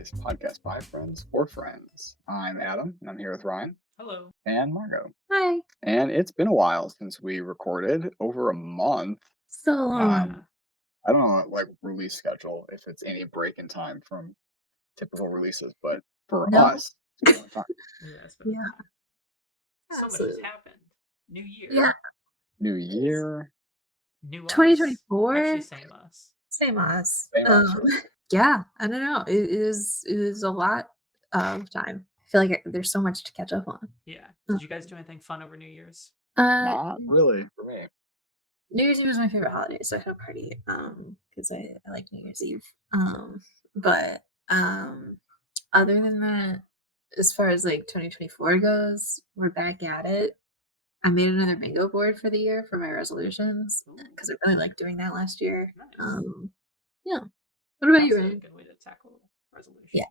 Boys, podcast by friends for friends. I'm Adam, and I'm here with Ryan Hello. and Margot. Hi. And it's been a while since we recorded, over a month. So long. Yeah. Um, I don't know, like release schedule, if it's any break in time from typical releases, but for No. us, it's been a long time. Yeah, it's been a Yeah, time. So much has absolutely. happened. New year. Yeah. New year, New us. Actually, 2024, same us. same us. same us, right? Yeah, I don't know. It is a lot of time. I feel like there's so much to catch up on. Yeah. Uh, Did you guys do anything fun over New Year's? Not really for me. New Year's Eve is my favorite holiday, so I had a party because I like New Year's Eve. But other than that, as far as like 2024 goes, we're back at it. I made another bingo board for the year for my resolutions Ooh, because I really liked doing that last year. nice. Yeah. What about you, That's a Ryan? good way to tackle Yeah. resolutions.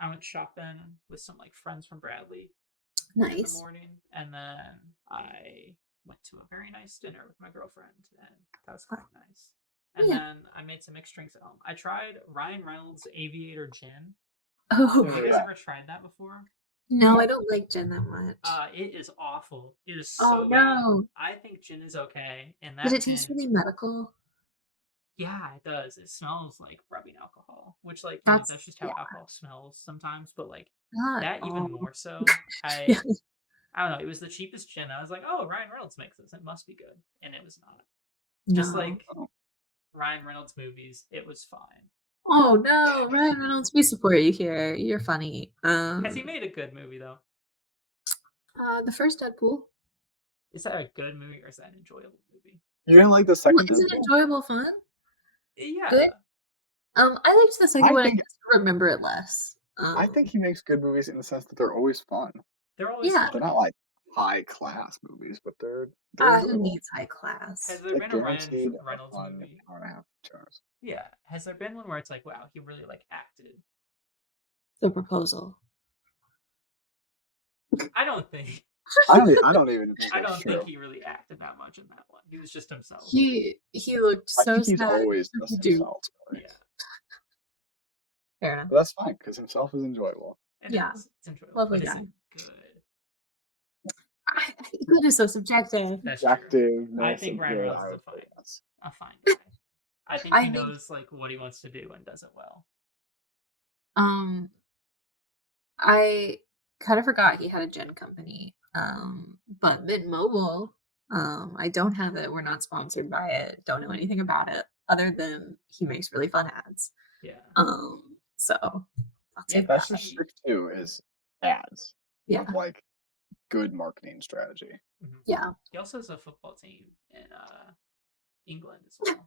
I went shopping with some like friends from Bradley in the Nice. morning, and then I went to a very nice dinner with my girlfriend, and that was quite nice. And Yeah. then I made some mixed drinks at home. I tried Ryan Reynolds Aviator Gin. Oh, Have you guys Yeah. ever tried that before? no, I don't like gin that much. It is awful. It is Oh, so bad. no. I think gin is okay, and Did that it taste gin, really medical? yeah, it does. It smells like rubbing alcohol, which like That's, that's just how yeah, alcohol smells sometimes. But like not that even all. more so. Yeah. I don't know. It was the cheapest gin. I was like, oh, Ryan Reynolds makes this. It must be good, and it was not. Just No. like Ryan Reynolds movies, it was fine. Oh, no. Ryan Reynolds, we support you here. You're funny. Has he made a good movie though? The first Deadpool. Is that a good movie or is that an enjoyable movie? You didn't like the Well, second isn't it Deadpool? enjoyable fun? Good. Yeah, I liked the second I one. I think just remember it less. I think he makes good movies in the sense that they're always fun. they're always Yeah. They're fun. not like high class movies, but they're Who enjoyable. needs high class? Has there Like been a Ryan guaranteed a Reynolds fun movie? hour and a half, 2 hours. Yeah. Has there been one where it's like, wow, he really like acted? The Proposal. I don't think. I don't even think I that's don't think true. he really acted that much in that one. He was just himself. He looked I so think he's sad. always He just do. himself, really. Yeah, Fair enough. But that's fine because himself is enjoyable. it Yeah. is. It's enjoyable, Lovely but is guy. it good? Good is so subjective. That's true. I Subjectiveness think and Ryan good, Reynolds I is would say yes. a fine guy. I think he I think knows like what he wants to do and does it well. um I kind of forgot he had a gen company. But Mint Mobile, I don't have it. We're not sponsored by it. Don't know anything about it other than he makes really fun ads. Yeah, So I'll yeah. take that. That's just strict too is ads Yeah. with like good marketing strategy. Mhm. Yeah. He also has a football team in England as well.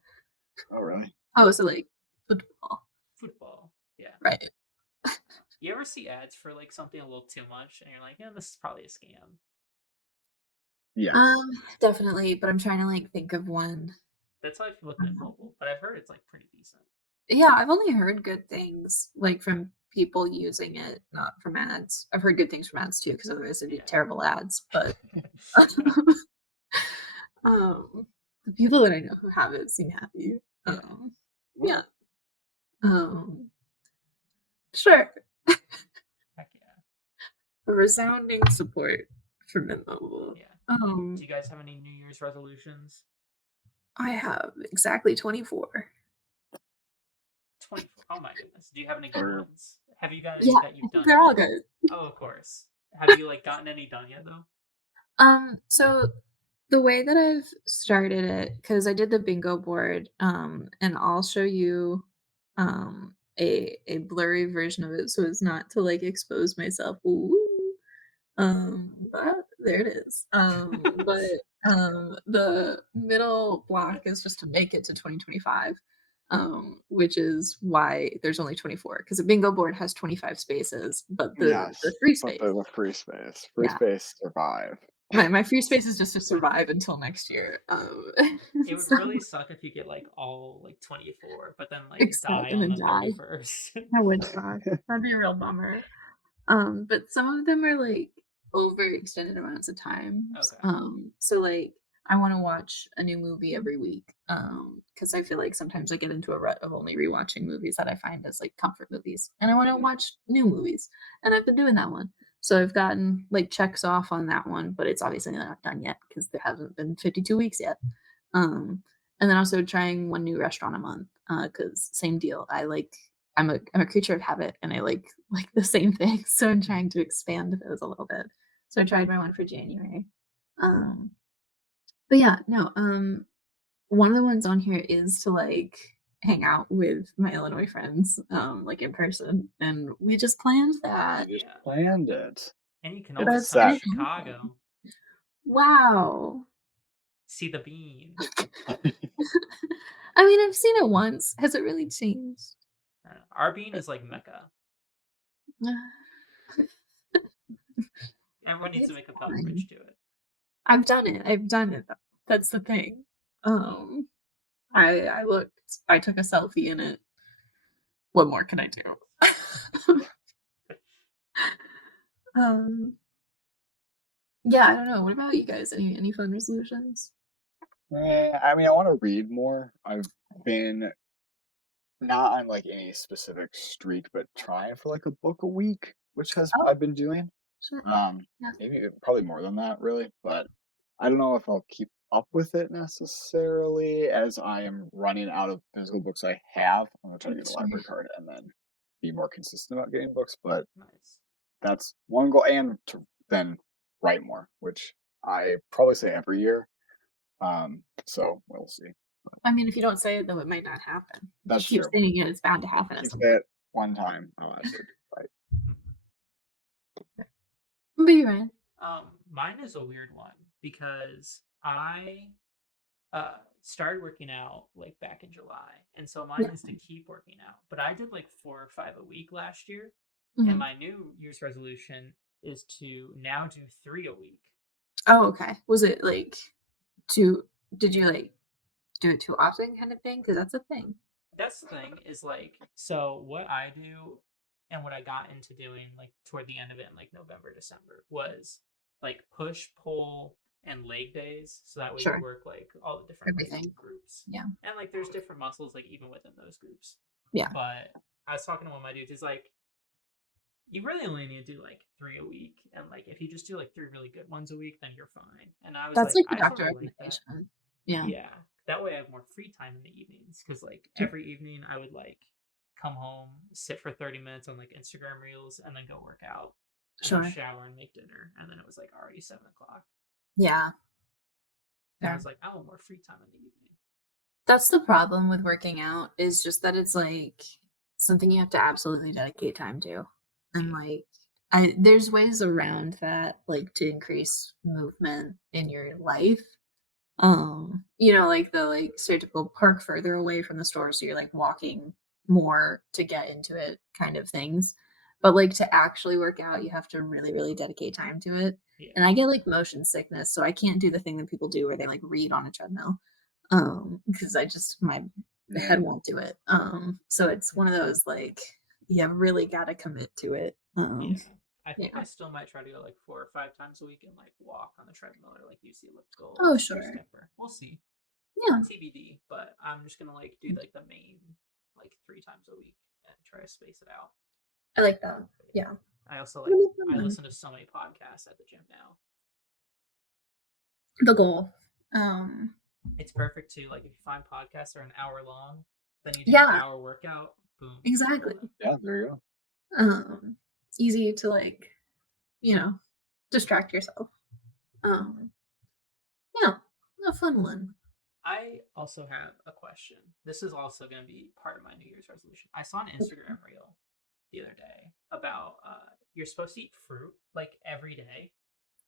Oh really? Oh, so like football. Football. Yeah. Right. You ever see ads for like something a little too much and you're like, yeah, this is probably a scam. Yes. Definitely, but I'm trying to like think of one. That's how I feel with Mint Um, Mobile, but I've heard it's like pretty decent. yeah, I've only heard good things like from people using it, not from ads. I've heard good things from ads too, because otherwise they do Yeah. terrible ads. But the people that I know who have it seem happy. Yeah. Yeah. Um, sure. Heck yeah. A resounding support for Mint Mobile. Yeah. Do Um, you guys have any New Year's resolutions? I have exactly 24. 24. Oh my goodness. Do you have any good Or ones? Have you got any Yeah, that you've done they're all yet? good. Oh, of course. Have you like gotten any done yet though? So the way that I've started it, because I did the bingo board, and I'll show you a blurry version of it so as not to like expose myself. Ooh. But there it is. But the middle block is just to make it to 2025. Which is why there's only 24 because a bingo board has 25 spaces, but the yes, free but space, there's a free space. Free yeah, space survive. my free space is just to survive until next year. It would So really suck if you get like all like 24, but then like except die and on then the die. 31st. That would suck. That'd be a real bummer. But some of them are like over extended amounts of times. Okay. So like I want to watch a new movie every week. Because I feel like sometimes I get into a rut of only rewatching movies that I find as like comfort movies, and I want to watch new movies, and I've been doing that one. So I've gotten like checks off on that one, but it's obviously not done yet because there hasn't been 52 weeks yet. Um, and then also trying one new restaurant a month. Because same deal. I'm a creature of habit, and I like the same thing. So I'm trying to expand those a little bit. So I tried my one for January. Um, but yeah, no, one of the ones on here is to like hang out with my Illinois friends, like in person, and we just planned that. You just Yeah. planned it. And you can It's always That's come to set. amazing. Chicago, Wow. see the bean. I mean, I've seen it once. Has it really changed? Our bean is like Mecca. Everyone needs to It's make a fine. pilgrimage to it. I've done it. I've done it. That's the thing. Um, I looked. I took a selfie in it. What more can I do? um, yeah, I don't know. What about you guys? Any fun resolutions? I mean, I want to read more. I've been not on like any specific streak, but trying for like a book a week, which has Oh, I've been doing. sure. Yeah. Maybe probably more than that, really. But I don't know if I'll keep up with it necessarily, as I am running out of physical books I have. I'm gonna try to get a Sure. library card and then be more consistent about getting books. But Nice. that's one goal, and to then write more, which I probably say every year. So we'll see. I mean, if you don't say it, though, it might not happen. If That's you keep true. saying it, it's bound to happen at You some say point. it one time, I'll ask it. Right. What about you, Ryan? Mine is a weird one because I started working out like back in July, and so mine Yeah. is to keep working out. But I did like 4 or 5 a week last year, and Mhm. my New Year's resolution is to now do 3 a week. Oh, okay. Was it like too? Did you like do it too often, kind of thing? Because that's a thing. That's the thing is like so what I do and what I got into doing like toward the end of it in like November, December was like push, pull, and leg days. So that way you Sure. work like all the different muscle Everything. groups. Yeah. And like there's different muscles like even within those groups. Yeah. But I was talking to one of my dudes, he's like, you really only need to do like 3 a week. And like if you just do like 3 really good ones a week, then you're fine. And I was That's like, like the I sort doctor of like that. recommendation. Yeah. Yeah, that way I have more free time in the evenings because like Sure. every evening I would like come home, sit for 30 minutes on like Instagram reels, and then go work out, and then Sure. shower and make dinner, and then it was like already 7 o'clock. Yeah. And I Fair. was like, I want more free time in the evening. That's the problem with working out is just that it's like something you have to absolutely dedicate time to. And Yeah, like there's ways around that like to increase movement in your life. Like the like start to go park further away from the store so you're like walking more to get into it kind of things. But like to actually work out, you have to really, really dedicate time to it. yeah, And I get like motion sickness, so I can't do the thing that people do where they like read on a treadmill. Because I just my Yeah. head won't do it. So it's one of those like you really gotta commit to it. yeah. I think Yeah. I still might try to go like 4 or 5 times a week and like walk on the treadmill or like use the elliptical Oh or sure. stepper. We'll see. Yeah. TBD, but I'm just gonna like do like the main like 3 times a week and try to space it out. I like that. But yeah. Yeah. I also like It'll be I fun. listen to so many podcasts at the gym now. The goal. Um It's perfect too. Like if you find podcasts are an hour long, then you do an yeah, hour workout. Boom. exactly. Yeah, there you go. It's easy to like, you know, distract yourself. Um, yeah, a fun one. I also have a question. This is also going to be part of my New Year's resolution. I saw an Instagram reel the other day about you're supposed to eat fruit like every day.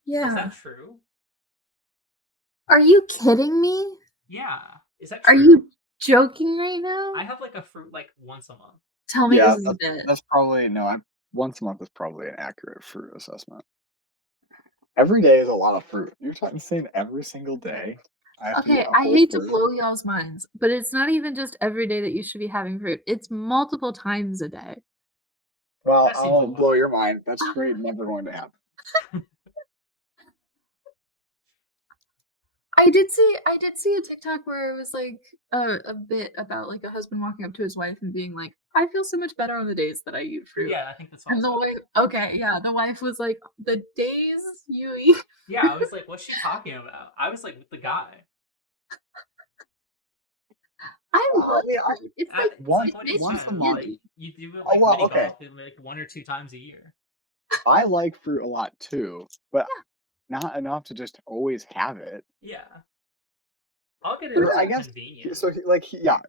Is Yeah. that true? Are you kidding me? Yeah. Is that Are true? you joking right now? I have like a fruit like once a month. Tell me Yeah, this is a bit. that's probably no. Once a month is probably an accurate fruit assessment. Every day is a lot of fruit. You're talking saying every single day. I have to Okay, get a I whole hate to fruit. blow y'all's minds, but it's not even just every day that you should be having fruit. It's multiple times a day. Well, That I seems a won't blow lot. your mind. That's straight never going to happen. I did see a TikTok where it was like a bit about like a husband walking up to his wife and being like, "I feel so much better on the days that I eat fruit." Yeah, I think that's what I And the saw. wife, okay, yeah, the wife was like, "The days you eat Yeah, I was like, what's she talking about? I was like with the guy. I I love mean, fruit. It's like It's like once what it it makes you once a depends. month. Like skinny. you do it Oh like well, mini okay. golf like 1 or 2 times a year. I like fruit a lot too, but Yeah, not enough to just always have it. Yeah, I'll get it fruit if I it's guess convenient. yeah.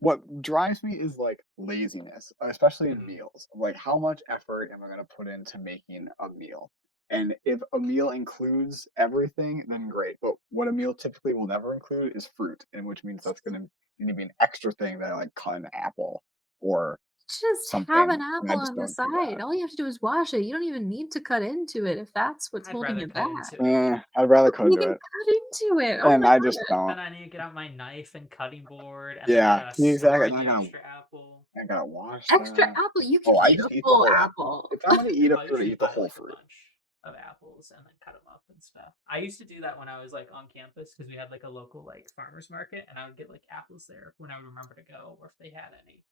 What drives me is like laziness, especially in Mhm. meals. Like, how much effort am I gonna put into making a meal? And if a meal includes everything, then great. But what a meal typically will never include is fruit, and which means that's gonna need to be an extra thing that I like cut an apple or just have something, an and I apple just on the don't do side. that. All you have to do is wash it. You don't even need to cut into it if that's what's I'd holding rather it cut back. into it. I'd rather cut You into can it, cut into it. Oh and my I just god. Then don't. I need to get out my knife and cutting board, and then I Yeah, gotta see, exactly. slice And the extra apple. I gotta wash Extra that. apple, you can Oh, I eat a used to eat the full whole apple. apple. If I'm gonna eat a I fruit, I usually eat the buy whole like a fruit. bunch of apples and then cut them up and stuff. I used to do that when I was like on campus because we had like a local like farmers market, and I would get like apples there when I would remember to go or if they had any.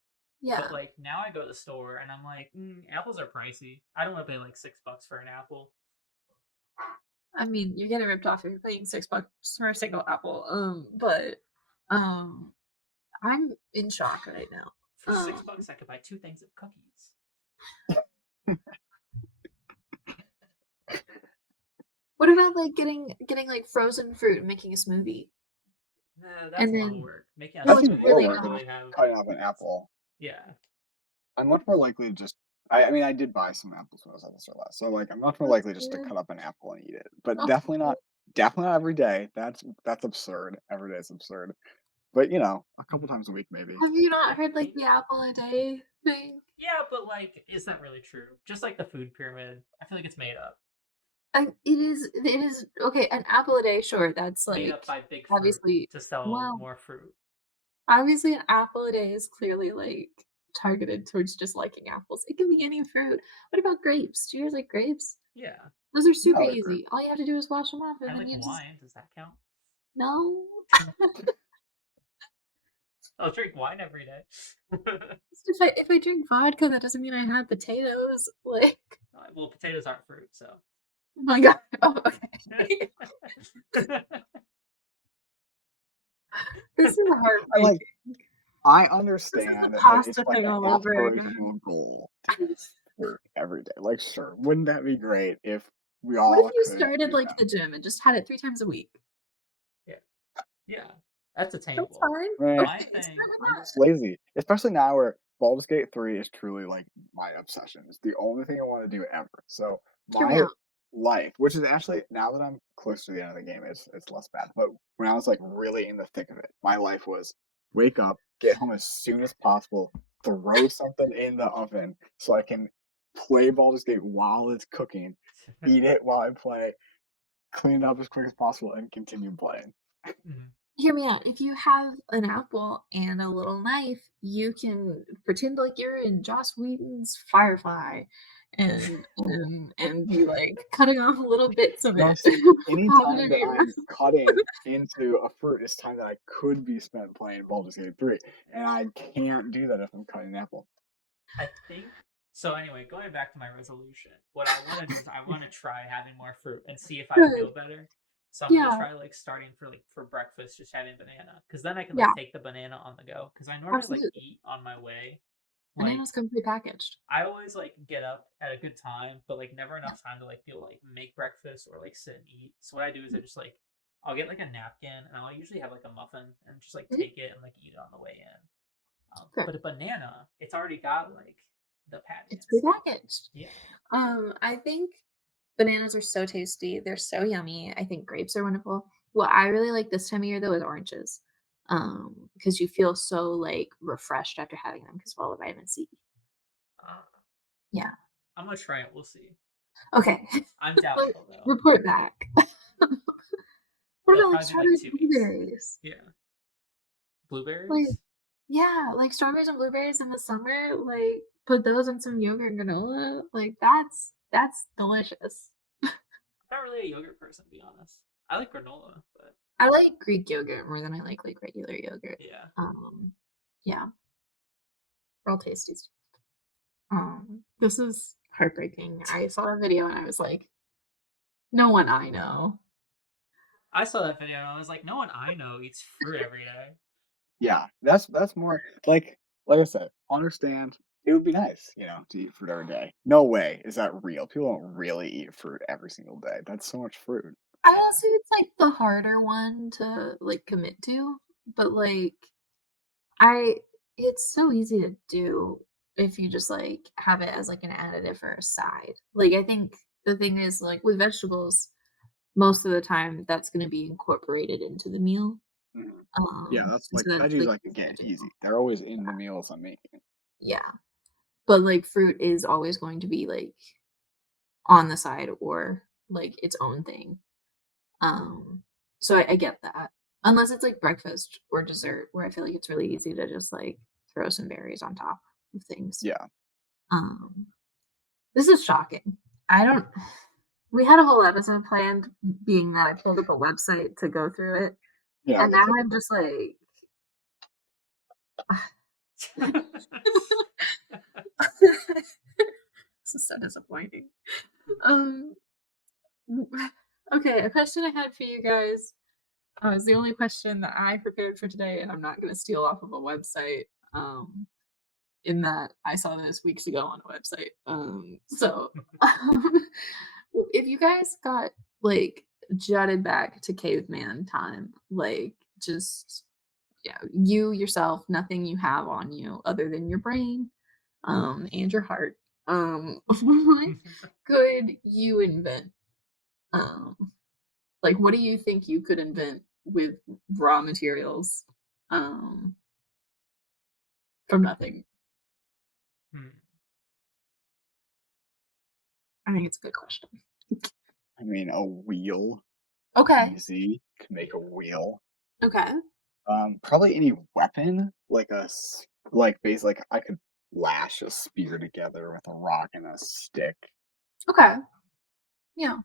But Yeah. like now I go to the store and I'm like, apples are pricey. I don't want to pay like $6 for an apple. I mean, you're getting ripped off if you're paying $6 for a single apple. But um I'm in shock right now. For $6, I could buy 2 things of cookies. What about like getting like frozen fruit and making a smoothie? Nah, that's And a lot of then work. Making a well, That's like even smoothie, more peeling I work don't than off. really have. cutting off an apple. Yeah, I'm much more likely to just. I mean, I did buy some apples when I was at the store last, so like, I'm much more That's likely just to good. cut up an apple and eat it. But Okay. definitely not every day. That's absurd. Every day is absurd. But a couple times a week maybe. Have you not I heard like think. the apple a day thing? Yeah, but like, is that really true? Just like the food pyramid, I feel like it's made up. It is okay, an apple a day, sure, that's Made like up by big fruit obviously to sell well, more fruit. obviously an apple a day is clearly like targeted towards just liking apples. It can be any fruit. What about grapes? Do you guys like grapes? Yeah, Those are Yeah, I super like fruit. easy. All you have to do is wash them off I and then like you just wine. Does that count? no. I'll drink wine every day. Just if I drink vodka, that doesn't mean I have potatoes. Like, Well, potatoes aren't fruit, so. oh my god. Oh, okay. This is I heartbreaking. like. I This is the understand that it's pasta like thing an all over again. aspirational goal to eat fruit every day. Like, sure, wouldn't that be great if we What if all you could started do like that? the gym and just had it 3 times a week? Yeah, yeah, that's That's attainable. fine. Eh, My Okay, start thing, with I'm that. just lazy, especially now where Baldur's Gate 3 is truly like my obsession. It's the only thing I want to do ever. So Hear me my out. life, which is actually now that I'm close to the end of the game, it's less bad. But when I was like really in the thick of it, my life was wake up, get home as soon as possible, throw something in the oven so I can play Baldur's Gate while it's cooking, eat it while I play, clean it up as quick as possible, and continue playing. Mhm. Hear me out. If you have an apple and a little knife, you can pretend like you're in Joss Whedon's Firefly and be like cutting off little bits of No, it. see, any Pop it time in that your mouth. I'm cutting into a fruit is time that I could be spent playing Baldur's Gate 3, and I can't do that if I'm cutting an apple. I think so. Anyway, going back to my resolution, what I want to do is I want to try having more fruit and see if I Good. feel better. So I'm gonna Yeah, try like starting for breakfast, just having banana, because then I can yeah, like take the banana on the go. Because I normally like absolutely. eat on my way. Like Bananas come prepackaged. I always like get up at a good time, but like never enough time to like feel like make breakfast or like sit and eat. So what I do is I just like I'll get like a napkin and I'll usually have like a muffin and just like Mhm. take it and like eat it on the way in. Correct. But a banana, it's already got like the patty It's and stuff. prepackaged. Yeah. I think bananas are so tasty. They're so yummy. I think grapes are wonderful. What I really like this time of year though is oranges. Because you feel so like refreshed after having them because of all the vitamin C. Uh, Yeah. I'm gonna try it. We'll see. Okay. I'm But doubtful though. report back. What It'll about like probably be like strawberries 2 and weeks. blueberries? Yeah. Like, Blueberries? yeah, like strawberries and blueberries in the summer, like put those on some yogurt and granola. Like that's delicious. I'm not really a yogurt person, to be honest. I like granola, but I like Greek yogurt more than I like regular yogurt. yeah. Um, yeah, they're all tasty. This is heartbreaking. I saw a video and I was like, no one I know. I saw that video and I was like, no one I know eats fruit every day. Yeah, that's more like I said, understand it would be nice, to eat fruit every day. No way is that real. People don't really eat fruit every single day. That's so much fruit. I Yeah. will say it's like the harder one to like commit to, but like I it's so easy to do if you just like have it as like an additive or a side. Like I think the thing is like with vegetables, most of the time that's going to be incorporated into the meal. Mhm. Yeah, that's like So that's veggies like I can easy to get do. easy. They're always in the meals I'm making. Yeah. But like fruit is always going to be like on the side or like its own thing. Um, so I get that. Unless it's like breakfast or dessert, where I feel like it's really easy to just like throw some berries on top of things. Yeah. Um, this is shocking. I don't. We had a whole episode planned, being that I pulled up a website to go through it, Yeah, and now that's like I'm just like, this is so disappointing. Um, okay, a question I had for you guys. It's the only question that I prepared for today, and I'm not going to steal off of a website. In that I saw this weeks ago on a website. If you guys got like jutted back to caveman time, like just yeah, you yourself, nothing you have on you other than your brain, and your heart. What could you invent? Um, like what do you think you could invent with raw materials? Um, from nothing. Hmm. I think it's a good question. I mean a wheel. Okay. Easy. Can make a wheel. Okay. Probably any weapon, like base like I could lash a spear together with a rock and a stick. Okay. Yeah.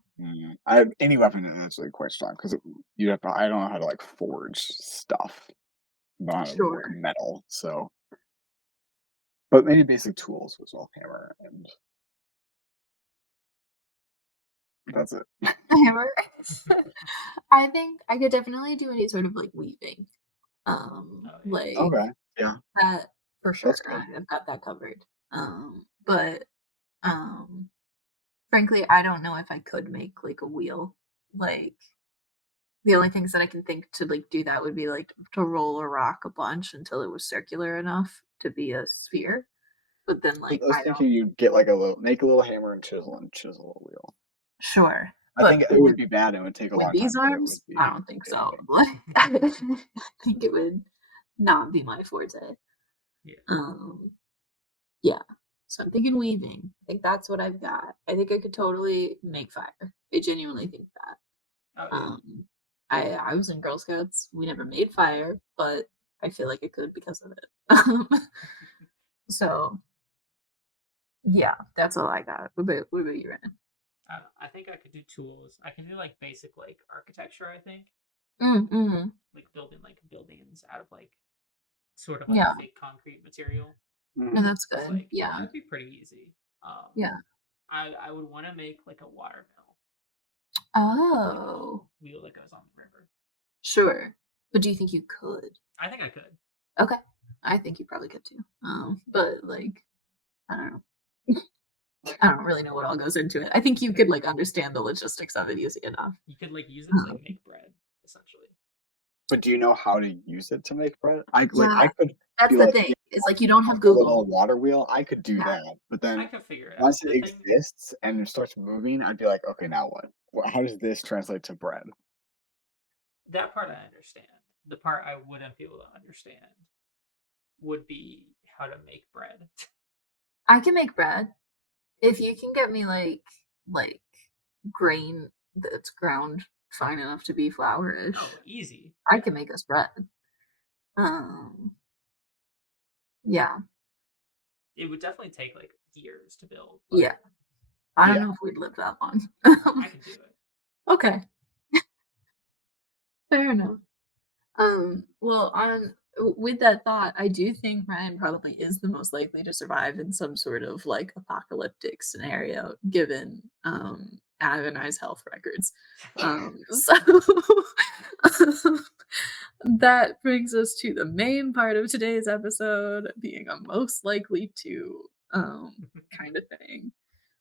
Any weapon is actually quite strong because you have to. I don't know how to like forge stuff. I don't know how to work Sure. metal, so but maybe basic tools as well, hammer, and that's it. Hammer. I think I could definitely do any sort of like weaving. Oh yeah. Like Okay, yeah, that for that's sure. good. I've got that covered. But um frankly, I don't know if I could make like a wheel. Like the only things that I can think to like do that would be like to roll a rock a bunch until it was circular enough to be a sphere. But then I like was I don't thinking you'd get like a little, make a little hammer and chisel a wheel. sure. I But think it would be bad. It would take a with long these time, but it would arms, I be don't think so. interesting. Like, I think it would not be my forte. Yeah. Um, yeah. So I'm thinking weaving. I think that's what I've got. I think I could totally make fire. I genuinely think Oh that. yeah. I was in Girl Scouts. We never made fire, but I feel like I could because of it. So yeah, that's all I got. What about you, Ryan? I think I could do tools. I can do like basic like architecture. I think Mm-hmm. like building like buildings out of like sort of like Yeah, fake concrete material. no, Mhm. that's It's good. like Yeah, that'd be pretty easy. Um, yeah. I would want to make like a water mill, like a little Oh, wheel that goes on the river. sure. But do you think you could? I think I could. Okay. I think you probably could too. But like, I don't know. I don't really know what all goes into it. I think you could like understand the logistics of it easy enough. You could like use it to like Um, make bread, essentially. But do you know how to use it to make bread? I yeah, could that's be the like, thing. "Yeah, Is like you don't have a little Google. water wheel." I could do Yeah. that, but I then could figure it out. once it The thing, exists and it starts moving, I'd be like, "Okay, now what? How does this translate to bread?" that part I understand. The part I wouldn't be able to understand would be how to make bread. I can make bread if you can get me like grain that's ground fine enough to be flourish. Oh, easy. I Yeah. can make us bread. Um, yeah, It would definitely take like years to build, but yeah. I don't Yeah, know if we'd live that long. I could do it. Okay. Fair enough. Well, with that thought, I do think Ryan probably is the most likely to survive in some sort of like apocalyptic scenario, given Adam and I's health records. So that brings us to the main part of today's episode, being a most likely to kind of thing.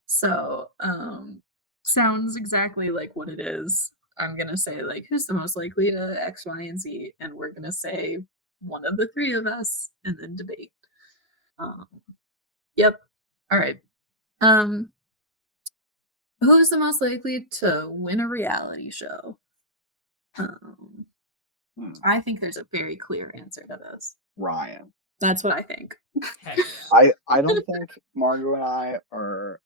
So, sounds exactly like what it is. I'm gonna say like who's the most likely to X, Y, and Z, and we're gonna say one of the three of us and then debate. Um, yep. All right. Um, who's the most likely to win a reality show? Um, Hmm, I think there's a very clear answer to this. Ryan. That's what I think. Heck yeah. I don't think Margot and I are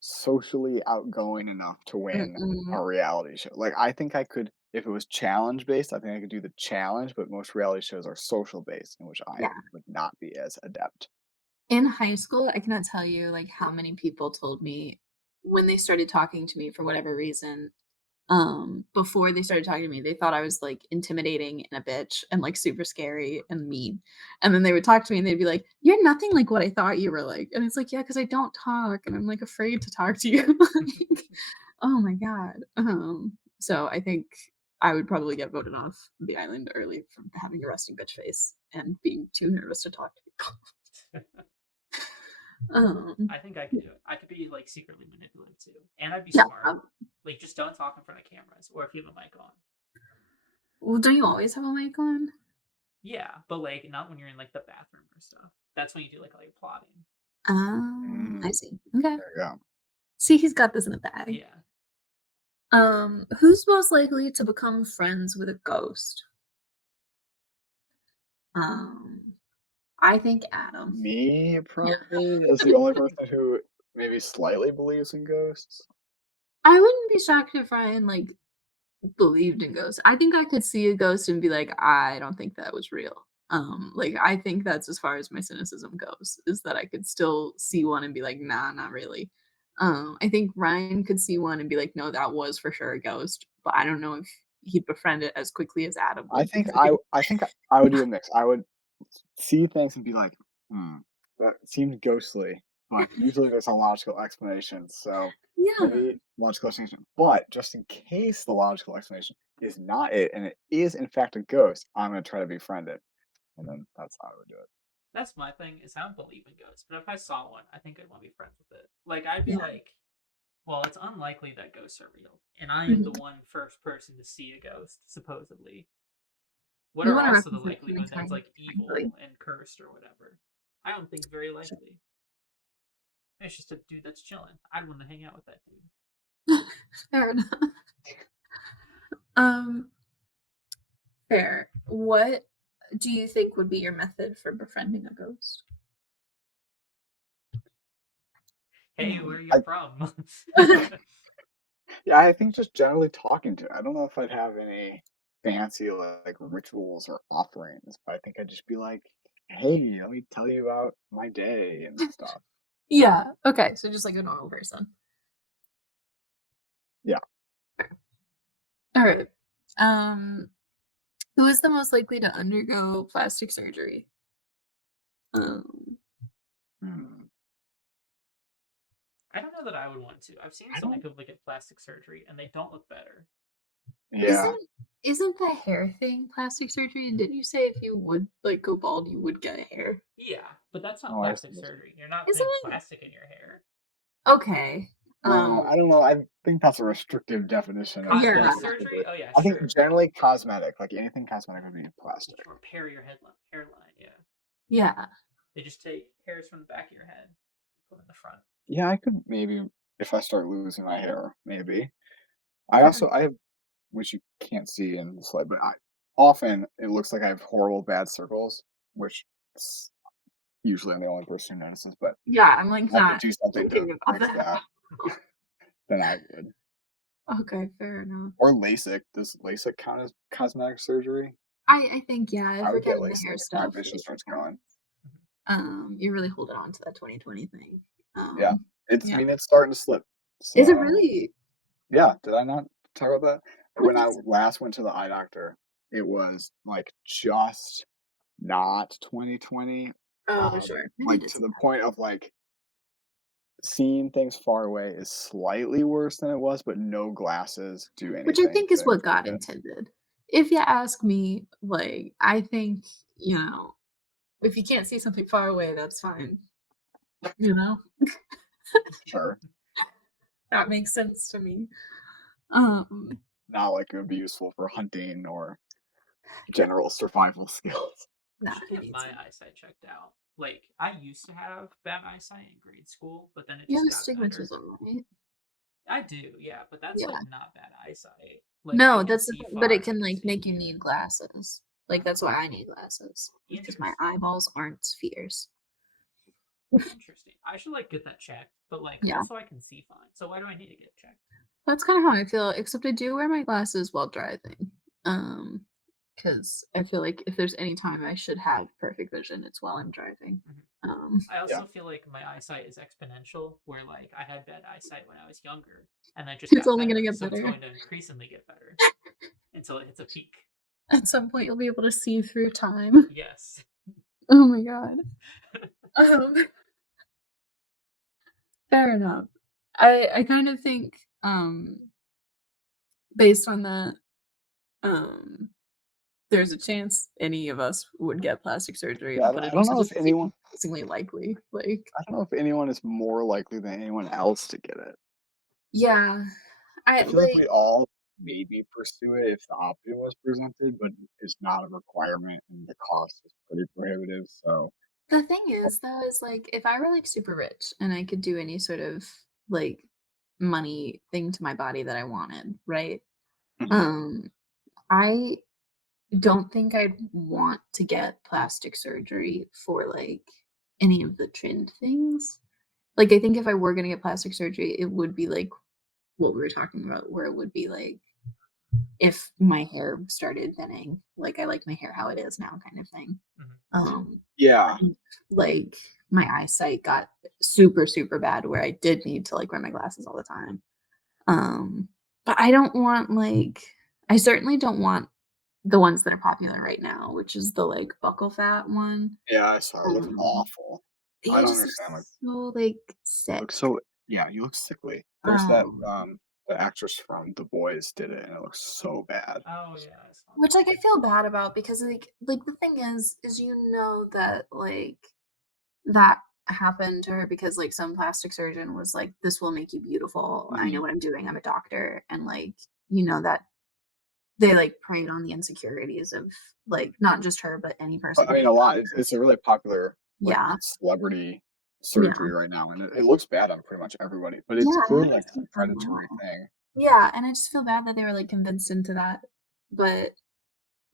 socially outgoing enough to win Mm-mm. a reality show. Like, I think I could if it was challenge based, I think I could do the challenge, but most reality shows are social based, in which I Yeah. would not be as adept. In high school, I cannot tell you like how many people told me when they started talking to me for whatever reason, before they started talking to me, they thought I was like intimidating and a bitch and like super scary and mean. And then they would talk to me and they'd be like, "You're nothing like what I thought you were like." And it's like, "Yeah, because I don't talk and I'm like afraid to talk to you." Like, oh my God. So I think I would probably get voted off the island early from having a resting bitch face and being too nervous to talk to people. Um, I think I could do it. I could be like secretly manipulative too, and I'd be yeah. smart. Like just don't talk in front of cameras, or if you have a mic on. Well, don't you always have a mic on? Yeah, but like not when you're in like the bathroom or stuff. That's when you do like plotting. I Mm, see. Okay. there you go. See, he's got this in the bag. Yeah. Who's most likely to become friends with a ghost? Um, I think Adam. Me, probably, as the only person who maybe slightly believes in ghosts. I wouldn't be shocked if Ryan like believed in ghosts. I think I could see a ghost and be like, I don't think that was real. Like I think that's as far as my cynicism goes, is that I could still see one and be like, nah, not really. I think Ryan could see one and be like, no, that was for sure a ghost, but I don't know if he'd befriend it as quickly as Adam I would think because I think I would do a mix. I would see things and be like, "Hmm, that seemed ghostly," but usually there's a logical explanation, so yeah. maybe logical explanation. But just in case the logical explanation is not it, and it is in fact a ghost, I'm gonna try to befriend it, and then that's how I would do it. That's my thing. Is I don't believe in ghosts, but if I saw one, I think I'd want to be friends with it. Like I'd be Yeah. like, well, it's unlikely that ghosts are real, and I am the Mhm. one first person to see a ghost, supposedly. What You are want to also the represent likelihood that it's humankind, like frankly. evil and cursed or whatever? I don't think very likely. It's just a dude that's chilling. I'd want to hang out with that dude. Fair enough. Um, fair. What do you think would be your method for befriending a ghost? Hey, where are you I from? yeah, I think just generally talking to it. I don't know if I'd have any fancy, like, rituals or offerings, but I think I'd just be like, "Hey, let me tell you about my day and stuff." Yeah. Okay. So just like a normal person. Yeah. All right. Um, who is the most likely to undergo plastic surgery? Um, Hmm. I don't know that I would want to. I've seen I some don't people that get plastic surgery and they don't look better. Yeah. isn't isn't the hair thing plastic surgery? And didn't you say if you would like go bald, you would get hair? Yeah, but that's not Oh, I plastic see. surgery. You're not Isn't putting it? plastic in your hair. Okay. No, Um, I don't know. I think that's a restrictive definition of yeah. Cosmetic plastic surgery? surgery. Oh yeah, I think sure. generally cosmetic, like anything cosmetic would be You plastic. can repair your hairline. Yeah, Yeah. they just take hairs from the back of your head, put them in the front. Yeah, I could maybe if I start losing my hair, maybe. Fair. I have which you can't see in the slide, but I often it looks like I have horrible bad circles, which s- usually I'm the only person who notices, but Yeah, I'm like if I could not do something to thinking about fix that. that, then I would. Okay, fair enough. Or LASIK. Does LASIK count as cosmetic surgery? I think yeah, if I we're would get counting the LASIK hair if my stuff, vision LASIK starts going. counts. You're really holding on to that 2020 thing. Yeah. I Yeah. mean, it's starting to slip. Is it So, really? yeah, did I not talk about that? when I last went to the eye doctor, it was, like, just not 20/20, Oh, sure. I like, did to see the that. point of, like, seeing things far away is slightly worse than it was, but no glasses do Which I anything think is to what improve God it. intended. If you ask me, like, I think, you know, if you can't see something far away, that's fine. You know? Sure. That makes sense to me. Um, Not like it would be useful for hunting or general survival skills. I nah, should it get needs my it. eyesight checked out. Like I used to have bad eyesight in grade school, but then it You just have got better. astigmatism, right? I do, yeah, but that's Yeah. like not bad eyesight. Like I No, can that's the see thing, but it far and I can, can like, see make you near. need glasses. Like, that's why I need glasses, because my Interesting. eyeballs aren't spheres. Interesting. I should like get that checked, but like Yeah, also I can see fine. So why do I need to get it checked? that's kinda how I feel, except I do wear my glasses while driving. Because I feel like if there's any time I should have perfect vision, it's while I'm driving. Mhm. Um, I Yeah. also feel like my eyesight is exponential, where like I had bad eyesight when I was younger, and that just it's got only gonna better. get So it's better. going to increasingly get better until it hits a peak. At some point, you'll be able to see through time. Yes. Oh my god. Um, fair enough. I kind of think, based on that, um, there's a chance any of us would get plastic surgery, Yeah, but I it don't also know if doesn't seem anyone increasingly likely. Like, I don't know if anyone is more likely than anyone else to get it. yeah, I I feel like like we'd all maybe pursue it if the option was presented, but it's not a requirement and the cost is pretty prohibitive, so the thing is though is like if I were like super rich and I could do any sort of like money thing to my body that I wanted, right? Mhm. Um, I don't think I'd want to get plastic surgery for like any of the trend things. Like I think if I were gonna get plastic surgery, it would be like what we were talking about, where it would be like if my hair started thinning, like I like my hair how it is now kind of thing. Mhm. Or Yeah. if, like my eyesight got super, super bad where I did need to like wear my glasses all the time. But I don't want like I certainly don't want the ones that are popular right now, which is the like buckle fat one. Yeah, I saw it. It looked Um, awful. I it don't just understand, like, looks so like it sick. looks so yeah, you look sickly. There's that, Um, the actress from The Boys did it, and it looks so bad. Oh yeah, I saw which like I feel bad about because like the thing is you know that like that happened to her because like some plastic surgeon was like, "This will make you beautiful. I know Mhm. what I'm doing. I'm a doctor." And like, you know, that they like preyed on the insecurities of like not just her, but any person I mean, getting a lot doctors. it's a really popular, like, Yeah. celebrity Yeah. surgery right now, and it looks bad on pretty much everybody, but it's Yeah, and clearly, it like, makes a me feel predatory bad. thing. Yeah, and I just feel bad that they were like convinced into that. But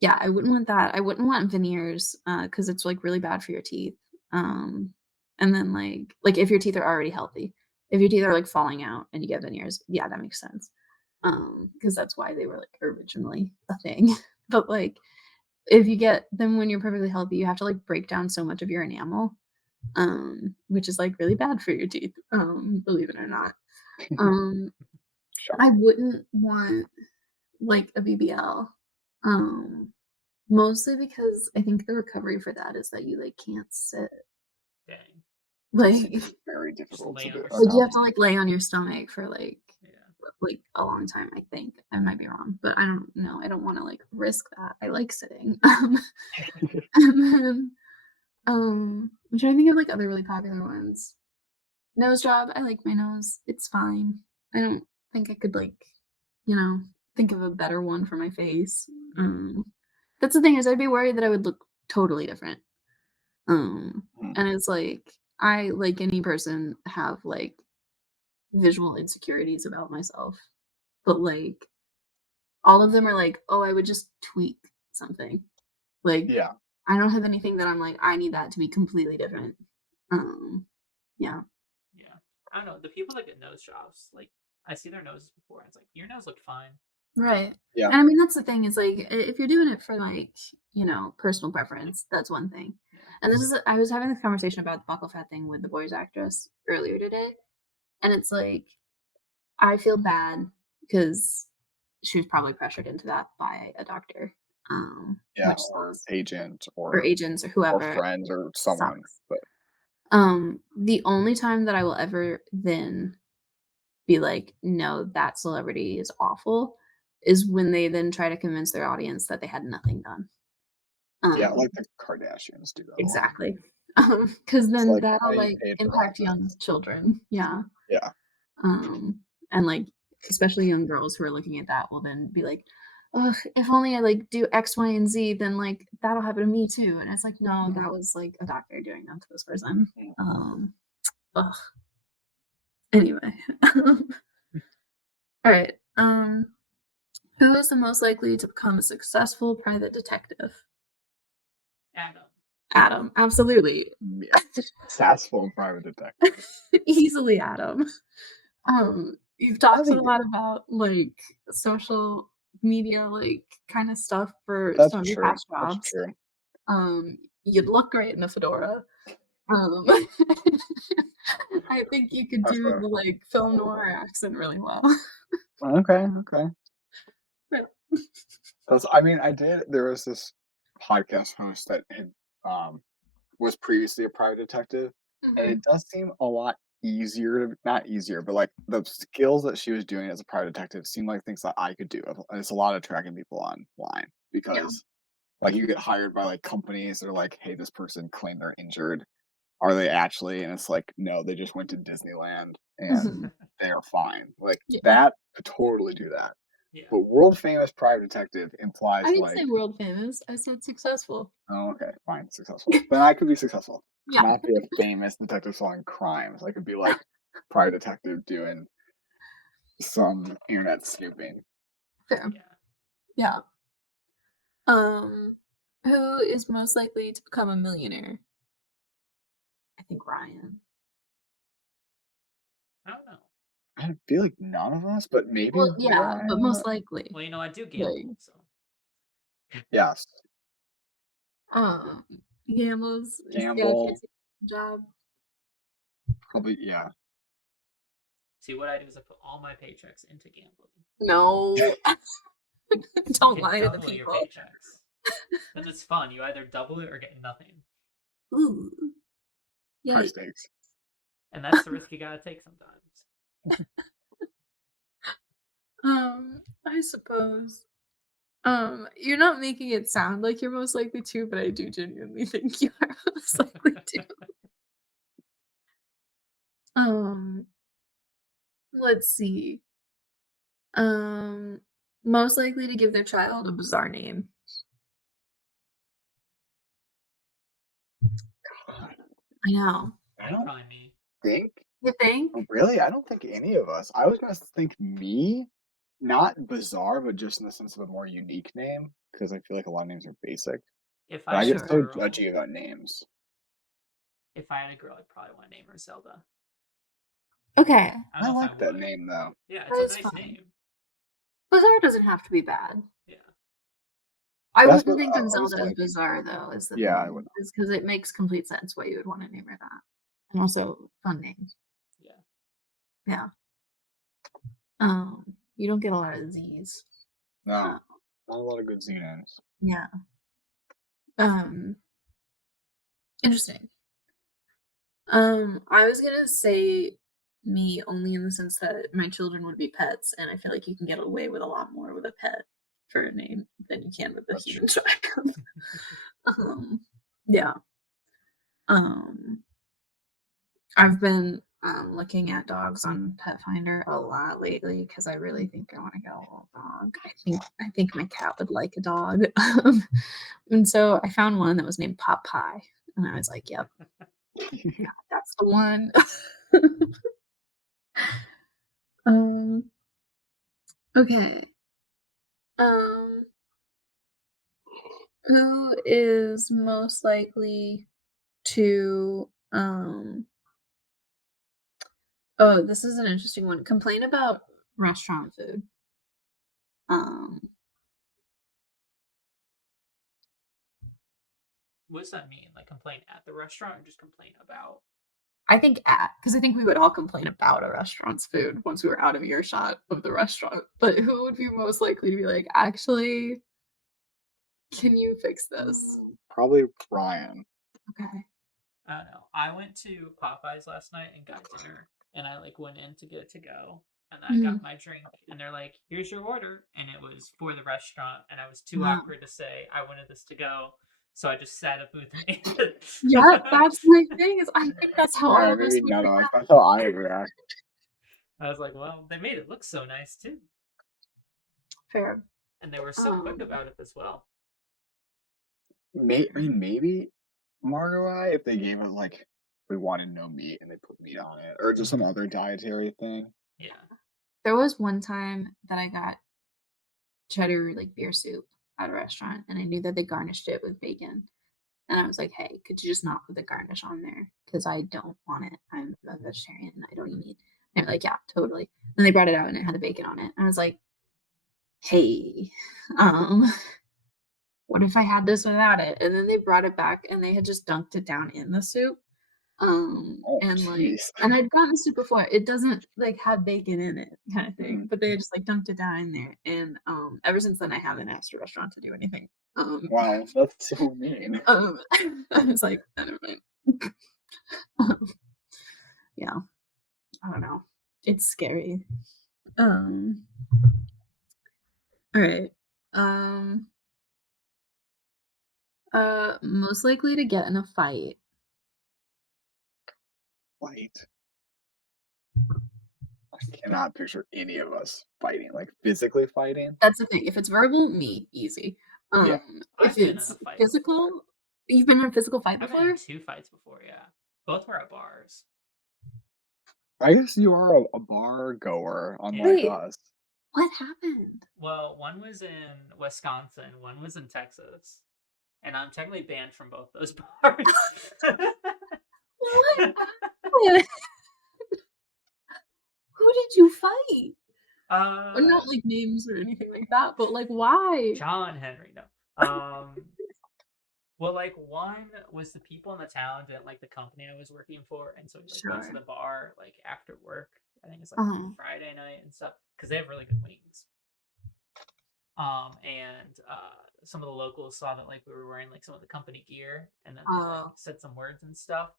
yeah, I wouldn't want that. I wouldn't want veneers because it's like really bad for your teeth. Um, and then like if your teeth are already healthy, if your teeth are like falling out and you get veneers, yeah, that makes sense. Because that's why they were like originally a thing. But like if you get them when you're perfectly healthy, you have to like break down so much of your enamel, which is like really bad for your teeth. Believe it or not. Um, I Shocker. wouldn't want like a BBL. Um, Mostly because I think the recovery for that is that you, like, can't sit. Dang. Like It's very Just difficult lay to on do your you have adapt to, stomach. like, lay on your stomach for, Yeah. like, a long time, I think. I might be wrong, but I don't know. I don't wanna, like, risk that. I like sitting. And then, I'm trying to think of, like, other really popular ones. Nose job, I like my nose. It's fine. I don't think I could, like, you know, think of a better one for my face. Yeah. Um, that's the thing is I'd be worried that I would look totally different. Mhm. And it's like I, like any person, have like visual insecurities about myself, but like all of them are like, oh, I would just tweak something. Like Yeah. I don't have anything that I'm like, I need that to be completely different. Um, yeah. Yeah. I don't know. The people that get nose jobs, like I see their noses before, and it's like your nose looked fine. Right. Yeah. And I mean that's the thing is like if you're doing it for like, personal preference, that's one thing. Yeah. And I was having this conversation about the buckle fat thing with the boys actress earlier today. And it's like I feel bad because she was probably pressured into that by a doctor, Yeah, which or sucks. agent Or agents or or whoever. friends or someone, Sucks. but The only time that I will ever then be like, "No, that celebrity is awful," is when they then try to convince their audience that they had nothing done. yeah, Um, like the Kardashians do that a lot. exactly. Because It's then like, that'll, "I like, paid for all impact young this." children. Yeah. Yeah. And, like, especially young girls who are looking at that will then be like, "Ugh, if only I, like, do X, Y, and Z, then, like, that'll happen to me too." And it's like, "No, that was, like, a doctor doing that to this person." Mm. Ugh. Anyway. Alright, who is the most likely to become a successful private detective? Adam. Adam, absolutely. Yeah. Successful private detective. Easily Adam. You've I talked a think lot about, like, social media, like, kinda stuff for that's some of your true. past That's jobs. true. You'd look great in a fedora. Um, I think you could That's do a the, like, film noir accent really well. okay, okay. Yeah. That's I mean, there was this podcast host that had, was previously a private detective, and Mhm. it does seem a lot easier to not easier, but, like, the skills that she was doing as a private detective seemed like things that I could do. It's a lot of tracking people online Yeah. because, like, you get hired by, like, companies that are like, "Hey, this person claimed they're injured. Are they actually?" And it's like, "No, they just went to Disneyland and Mhm. they're fine." Like, Yeah. that could totally do that. Yeah. But world famous private detective I implies, didn't say like, world famous, I said successful. "Oh, okay, fine, successful." Then I could be successful. Yeah. Not be a famous detective solving crimes. I could be, like, private detective doing some internet snooping. Fair. Yeah. Yeah. Um, who is most likely to become a millionaire? I think Ryan. I don't know. I feel like none of us, but maybe Well, yeah, but most Ryan? likely. Well, I do Like, gamble, so Yes. um, gambles, yeah, Gamble, fancy job. probably yeah. see what I do is I put all my paychecks into gambling. No, You don't can lie to the double your people. paychecks. Then it's fun. You either double it or get nothing. Ooh, High yay. stakes. And that's the risk you gotta take sometimes. I suppose. You're not making it sound like you're most likely to, but I do genuinely think you are most likely to. Um, let's see. Um, most likely to give their child a bizarre name. God, I know. I don't Probably me. think You think? really, I don't think any of us. I was gonna think me, not bizarre, but just in the sense of a more unique name, because I feel like a lot of names are basic. If But I I had get a Sure. so girl, judgy about names. I'd probably want to name her Zelda. Okay, I don't I know if I like that would. name though. Yeah, it's that a is nice fine. name. Bizarre doesn't have to be bad. Yeah. I That's wouldn't what think of I was Zelda as like. bizarre though, is the Yeah, I thing. would. Is because it makes complete sense why you would want to name her that. And also fun names. Yeah. Yeah. You don't get a lot of Z's. No, Uh, not a lot of good Z names. yeah. Um, interesting. I was gonna say me only in the sense that my children would be pets, and I feel like you can get away with a lot more with a pet for a name than you can with a That's human true. child. um, yeah. Um, I've been looking at dogs on Pet Finder a lot lately because I really think I want to get a little dog. I think my cat would like a dog, and so I found one that was named Pot Pie, and I was like, "Yep, that's the one." um, okay. Um, who is most likely to oh, this is an interesting one. Complain about restaurant food. Um, What does that mean? Like complain at the restaurant or just complain about? I think because I think we would all complain about a restaurant's food once we were out of earshot of the restaurant. But who would be most likely to be like, actually, can you fix this? Probably Ryan. Okay. I don't know. I went to Popeyes last night and got dinner, and I like went in to get it to go, and I Mhm. got my drink, and they're like, "Here's your order," and it was for the restaurant, and I was too Wow. awkward to say I wanted this to go, so I just sat up booth and ate it. Yeah, that's my thing. Is I think that's how all Alright, of us maybe would none of us. react. That's how I would react. I was like, "Well, they made it look so nice too," Fair. and they were so quick Um, about it as well. I mean, maybe Margo and I, if they gave it like we wanted no meat and they put meat on it, or just some other dietary thing. Yeah. there was one time that I got cheddar like beer soup at a restaurant, and I knew that they garnished it with bacon. And I was like, "Hey, could you just not put the garnish on there? Because I don't want it. I'm a vegetarian. I don't eat meat." And they're like, "Yeah, totally." And they brought it out and it had the bacon on it. And I was like, "Hey, um, what if I had this without it?" And then they brought it back and they had just dunked it down in the soup. Oh, And like, jeez. and I'd gotten soup before. It doesn't like have bacon in it, kind of thing. Mm, But they had just like dunked it down in there. And ever since then, I haven't asked a restaurant to do anything. wow, that's so mean. Um, I was like, I don't know. Um, yeah, I don't know. It's scary. Um, all right. Um, most likely to get in a fight. Fight. I cannot picture any of us fighting, like physically fighting. That's the thing. If it's verbal, me, easy. Yeah, If I've been in it's a fight physical, before. you've been in a physical fight I've been in before? 2 fights before, yeah. Both were at bars. I guess you are a bar goer, Yeah. unlike Wait, us. what happened? Well, one was in Wisconsin, one was in Texas, and I'm technically banned from both those bars. What happened? Who did you fight? Or uh, not like names or anything like that, but like why? John Henry, no. Well, like one was the people in the town didn't like the company I was working for, and so we like went to Sure. the bar like after work. I think it's like Uh-huh. Friday night and stuff because they have really good wings. And some of the locals saw that like we were wearing like some of the company gear, and then they like Oh. said some words and stuff.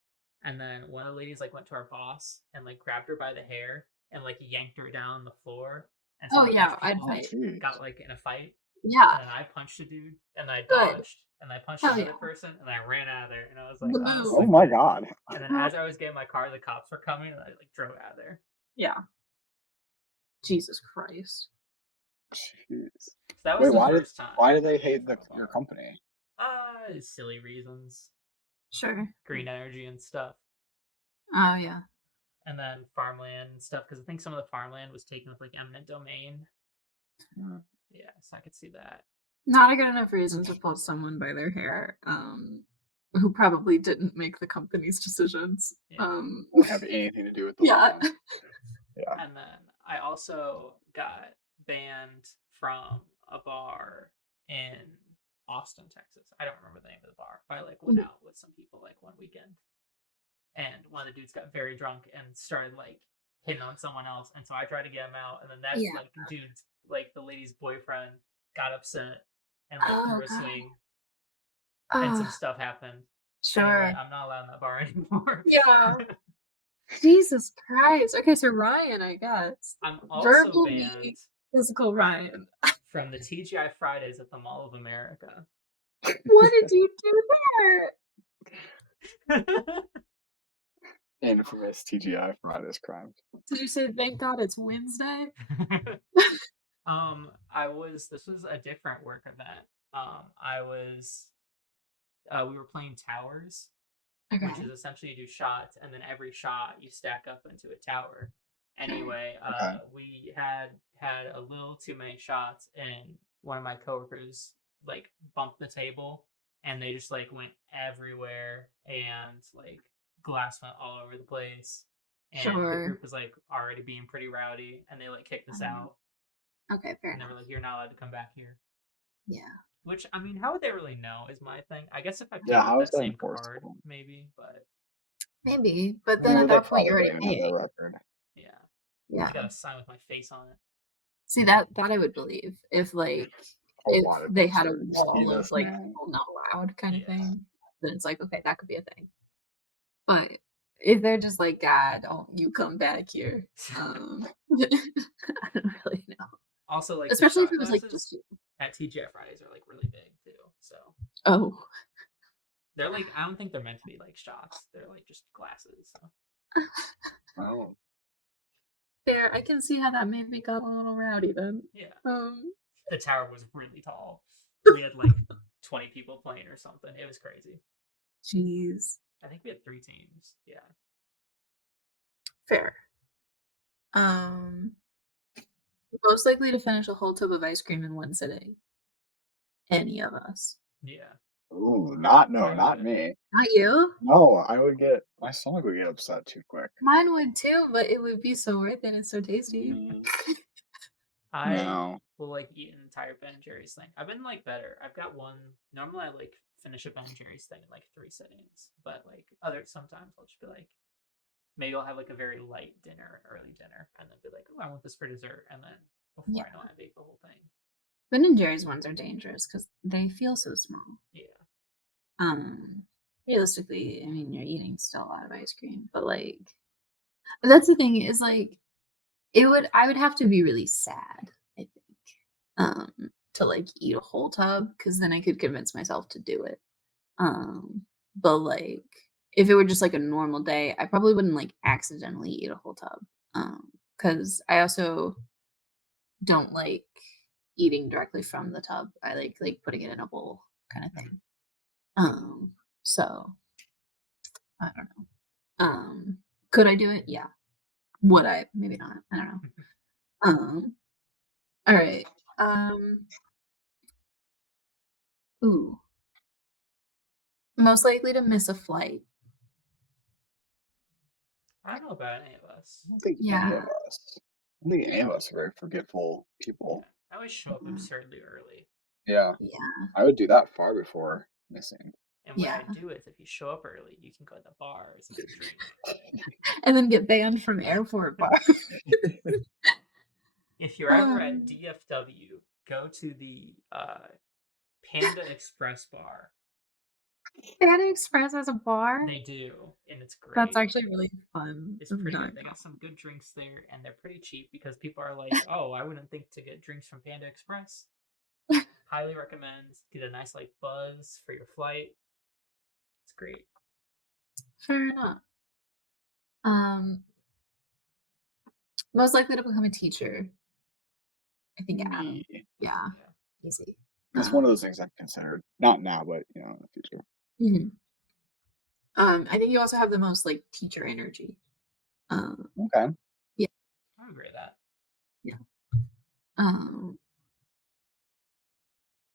And then one of the ladies like went to our boss and like grabbed her by the hair and like yanked her down the floor. And some Oh, of the yeah, other I'd Oh, people fight. jeez. got like in a fight. Yeah, And then I punched a dude, and I good. dodged, and I punched Hell yeah. another person, and I ran out of there. And I was like, "Oh, this Oh Woohoo. isn't my good." god. And then as I was getting my car, the cops were coming, and I like drove out of there. Yeah. Jesus Christ. Jeez. So that was Wait, the first time why did I they banned hate from a your bar. company? Silly reasons, Sure. green energy and stuff, Oh, yeah. and then farmland and stuff. Because I think some of the farmland was taken with like eminent domain. Mm. Yeah, so I could see that. Not a good enough reason to pull someone by their hair, who probably didn't make the company's decisions. Yeah, Won't have anything to do with the Yeah. land. Yeah. and then I also got banned from a bar in Austin, Texas. I don't remember the name of the bar. I like went out with some people like one weekend, and one of the dudes got very drunk and started like hitting on someone else, and so I tried to get him out, and then that Yeah. like dude's like the lady's boyfriend got upset and like Oh, threw a God. swing, and some Oh, stuff happened. sure. Anyway, I'm not allowed in that bar anymore. Yeah. Jesus Christ. Okay, so Ryan, I guess. I'm also Verbal banned me, physical Ryan. from the TGI Fridays at the Mall of America. What did you do there? Infamous TGI Fridays crimes. Did you say, "Thank God it's Wednesday"? I was. This was a different work event. I was. We were playing towers, which Okay. is essentially you do shots, and then every shot you stack up into a tower. Anyway, Okay. we had a little too many shots, and one of my coworkers like bumped the table, and they just like went everywhere, and like glass went all over the place, and the Sure. group was like already being pretty rowdy, and they like kicked us Um, out, okay, fair and they were enough. like, "You're not allowed to come back here." Yeah. Which I mean, how would they really know? Is my thing. I guess if I Yeah, played with how is that that same card, enforceable? maybe, but Maybe, but then Or at they that point you're probably already have their paying. record. Yeah, Yeah. I got a sign with my face on it. See, that I would believe if, like, A if lot of they had a dumpsters. wall of, Jesus, like, man. people not allowed kind of Yeah. thing, then it's like, okay, that could be a thing. But if they're just like, "God, don't you come back here," I don't really know. Also, like the Especially if shot it was, like, just glasses you. at TGI Fridays are like really big too. So Oh. they're like, I don't think they're meant to be like shots. They're like just glasses. So Oh. Fair, I can see how that maybe got a little rowdy then. yeah, Um, the tower was really tall. We had like 20 people playing or something. It was crazy. Jeez. I think we had 3 teams. Yeah. Fair. Most likely to finish a whole tub of ice cream in one sitting. Any of us. Yeah. Ooh, I not would. me. Not you? No, my stomach would get upset too quick. Mine would too, but it would be so worth it. It's so tasty. Mm, I No. will like eat an entire Ben and Jerry's thing. I've been like better. I've got one. Normally, I like finish a Ben and Jerry's thing in like 3 sittings, but like other sometimes I'll just be like, maybe I'll have like a very light dinner, early dinner, and then be like, oh, I want this for dessert, and then before Yeah. I know, I ate the whole thing. Ben and Jerry's ones are dangerous because they feel so small. Yeah. Realistically, I mean, you're eating still a lot of ice cream, but like, that's the thing is like, I would have to be really sad, I think, to like eat a whole tub because then I could convince myself to do it. But like, if it were just like a normal day, I probably wouldn't like accidentally eat a whole tub. Because I also don't like eating directly from the tub. I like putting it in a bowl kind of thing. So I don't know. Could I do it? Yeah. Would I? Maybe not. I don't know. All right. Ooh. Most likely to miss a flight. I don't know about any of us. I don't think any Yeah. of us. I don't think any of us are very forgetful people. I always show up Yeah. absurdly early. Yeah, Yeah. I would do that far before missing. And what I Yeah. do is if you show up early, you can go to the bars and drink. And then get banned from airport bar. If you're ever Um, at DFW, go to the Panda Express bar. Panda Express has a bar. They do, and it's great. That's actually really fun. It's I've pretty done good. They it. got some good drinks there, and they're pretty cheap because people are like, "Oh, I wouldn't think to get drinks from Panda Express." Highly recommend. Get a nice like buzz for your flight. It's great. Fair enough. Most likely to become a teacher. I think Adam. Me. Yeah, Yeah. easy. That's one of those things I've considered. Not now, but in the future. Mhm. I think you also have the most like teacher energy. Um, Okay. I agree with that. um,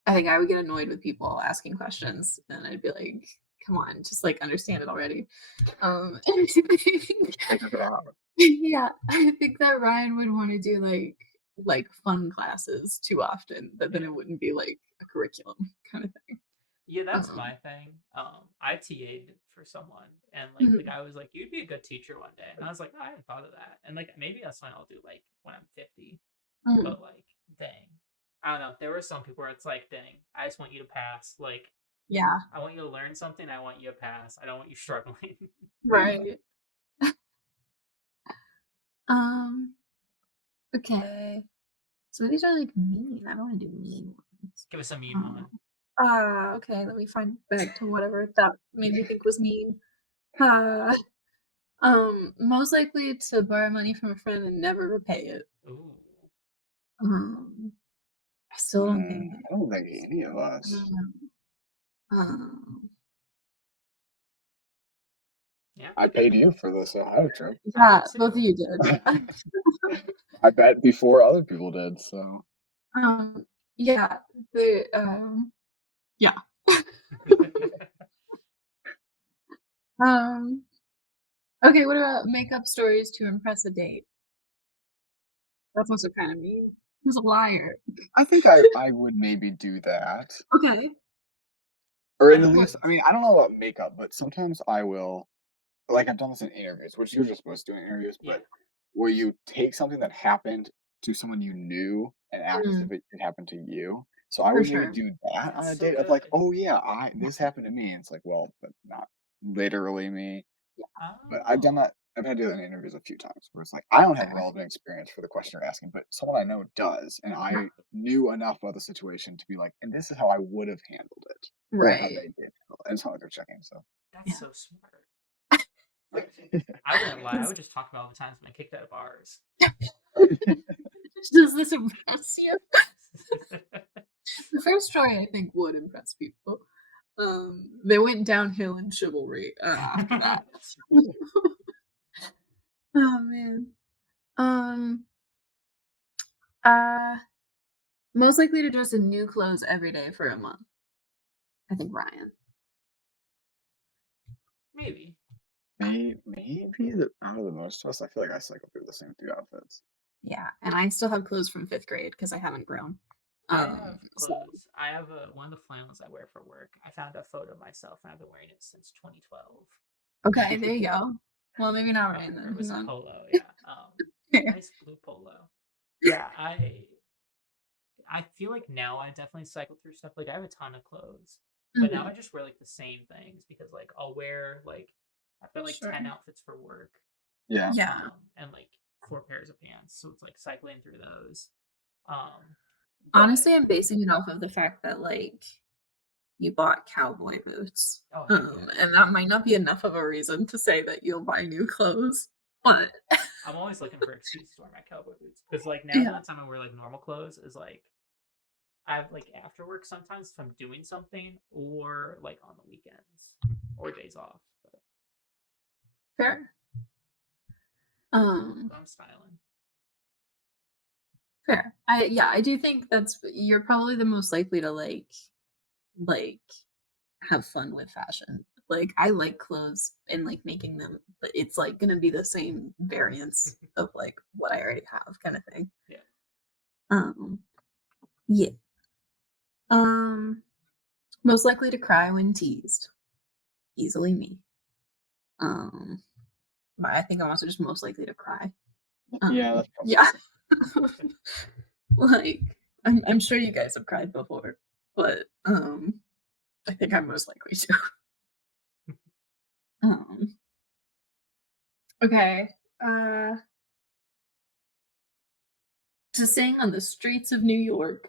I think I would get annoyed with people asking questions, and I'd be like, "Come on, just like understand it already." And I think, Figure it out. yeah, I think that Ryan would want to do like fun classes too often. That then Yeah. it wouldn't be like a curriculum kind of thing. Yeah, that's Um, my thing. I TA'd for someone, and like the mhm, guy was like, "You'd be a good teacher one day," and I was like, "I hadn't thought of that." And like maybe that's something I'll do like when I'm 50. mhm. But like, dang, I don't know. There were some people where it's like, "Dang, I just want you to pass." Like, Yeah, I want you to learn something. I want you to pass. I don't want you struggling. right. Um, okay. So these are like mean. I don't want to do mean ones. Give us a mean Um, one. okay, let me find back to whatever that made me think was mean. Uh, most likely to borrow money from a friend and never repay it. Ooh, I still don't think I don't think any of I us. don't know. Um, yeah. I paid you for this Ohio trip. yeah, too. both of you did. I bet before other people did. So Yeah, the yeah. Um, okay, what about makeup stories to impress a date? That's also kind of mean. Who's a liar? I think I would maybe do that. Okay. Or I at don't What? least, I mean, I don't know about makeup, but sometimes I will like I've done this in interviews, which you're just supposed to do in interviews, Yeah. but where you take something that happened to someone you knew and act as if Mm, it happened to you. So I for would maybe sure. do that on That's a so date of like, good. oh yeah, I this happened to me. And it's like, well, but not literally me. But I've done Oh, that. I've had to do that in interviews a few times where it's like I don't have Fair. relevant experience for the question you're asking, but someone I know does, and Yeah. I knew enough about the situation to be like, and this is how I would have handled it, or how Right. they did handle it. And it's not like they're checking. So that's Yeah. so smart. I wouldn't lie. I would just talk about all the times when I kicked out of bars. Does this impress you? The first story I think would impress people. They went downhill in chivalry after that. Oh man. Um. Uh. Most likely to dress in new clothes every day for a month. I think Ryan. Maybe. maybe out of the most of us, I feel like I cycle through the same 3 outfits. Yeah, and I still have clothes from 5th grade because I haven't grown. I have So clothes. I have one of the flannels I wear for work. I found a photo of myself and I've been wearing it since 2012. okay, there you go. Well, maybe not Ryan Or then. it was Who's a on? polo, yeah. Nice blue polo. Yeah, I feel like now I definitely cycle through stuff. Like I have a ton of clothes, but now Mhm. I just wear like the same things because like I'll wear like I've got like Sure. 10 outfits for work, Yeah. Yeah. and like 4 pairs of pants. So it's like cycling through those. Um, but Honestly, I'm basing it off of the fact that like you bought cowboy boots. oh heck yeah, And that might not be enough of a reason to say that you'll buy new clothes. But I'm always looking for excuses to wear my cowboy boots because like now the yeah. only time I wear like normal clothes is like I have like after work sometimes if I'm doing something or like on the weekends or days off. Fair. Um But I'm styling. Fair. I do think that's you're probably the most likely to like have fun with fashion. Like I like clothes and like making them, but it's like gonna be the same variants of like what I already have kind of thing. Yeah. Um yeah. Um Most likely to cry when teased. Easily me. Um but I think I'm also just most likely to cry. Yeah, that's probably Yeah. Like I'm sure you guys have cried before, but I think I'm most likely to. Um, okay. Uh, to sing on the streets of New York.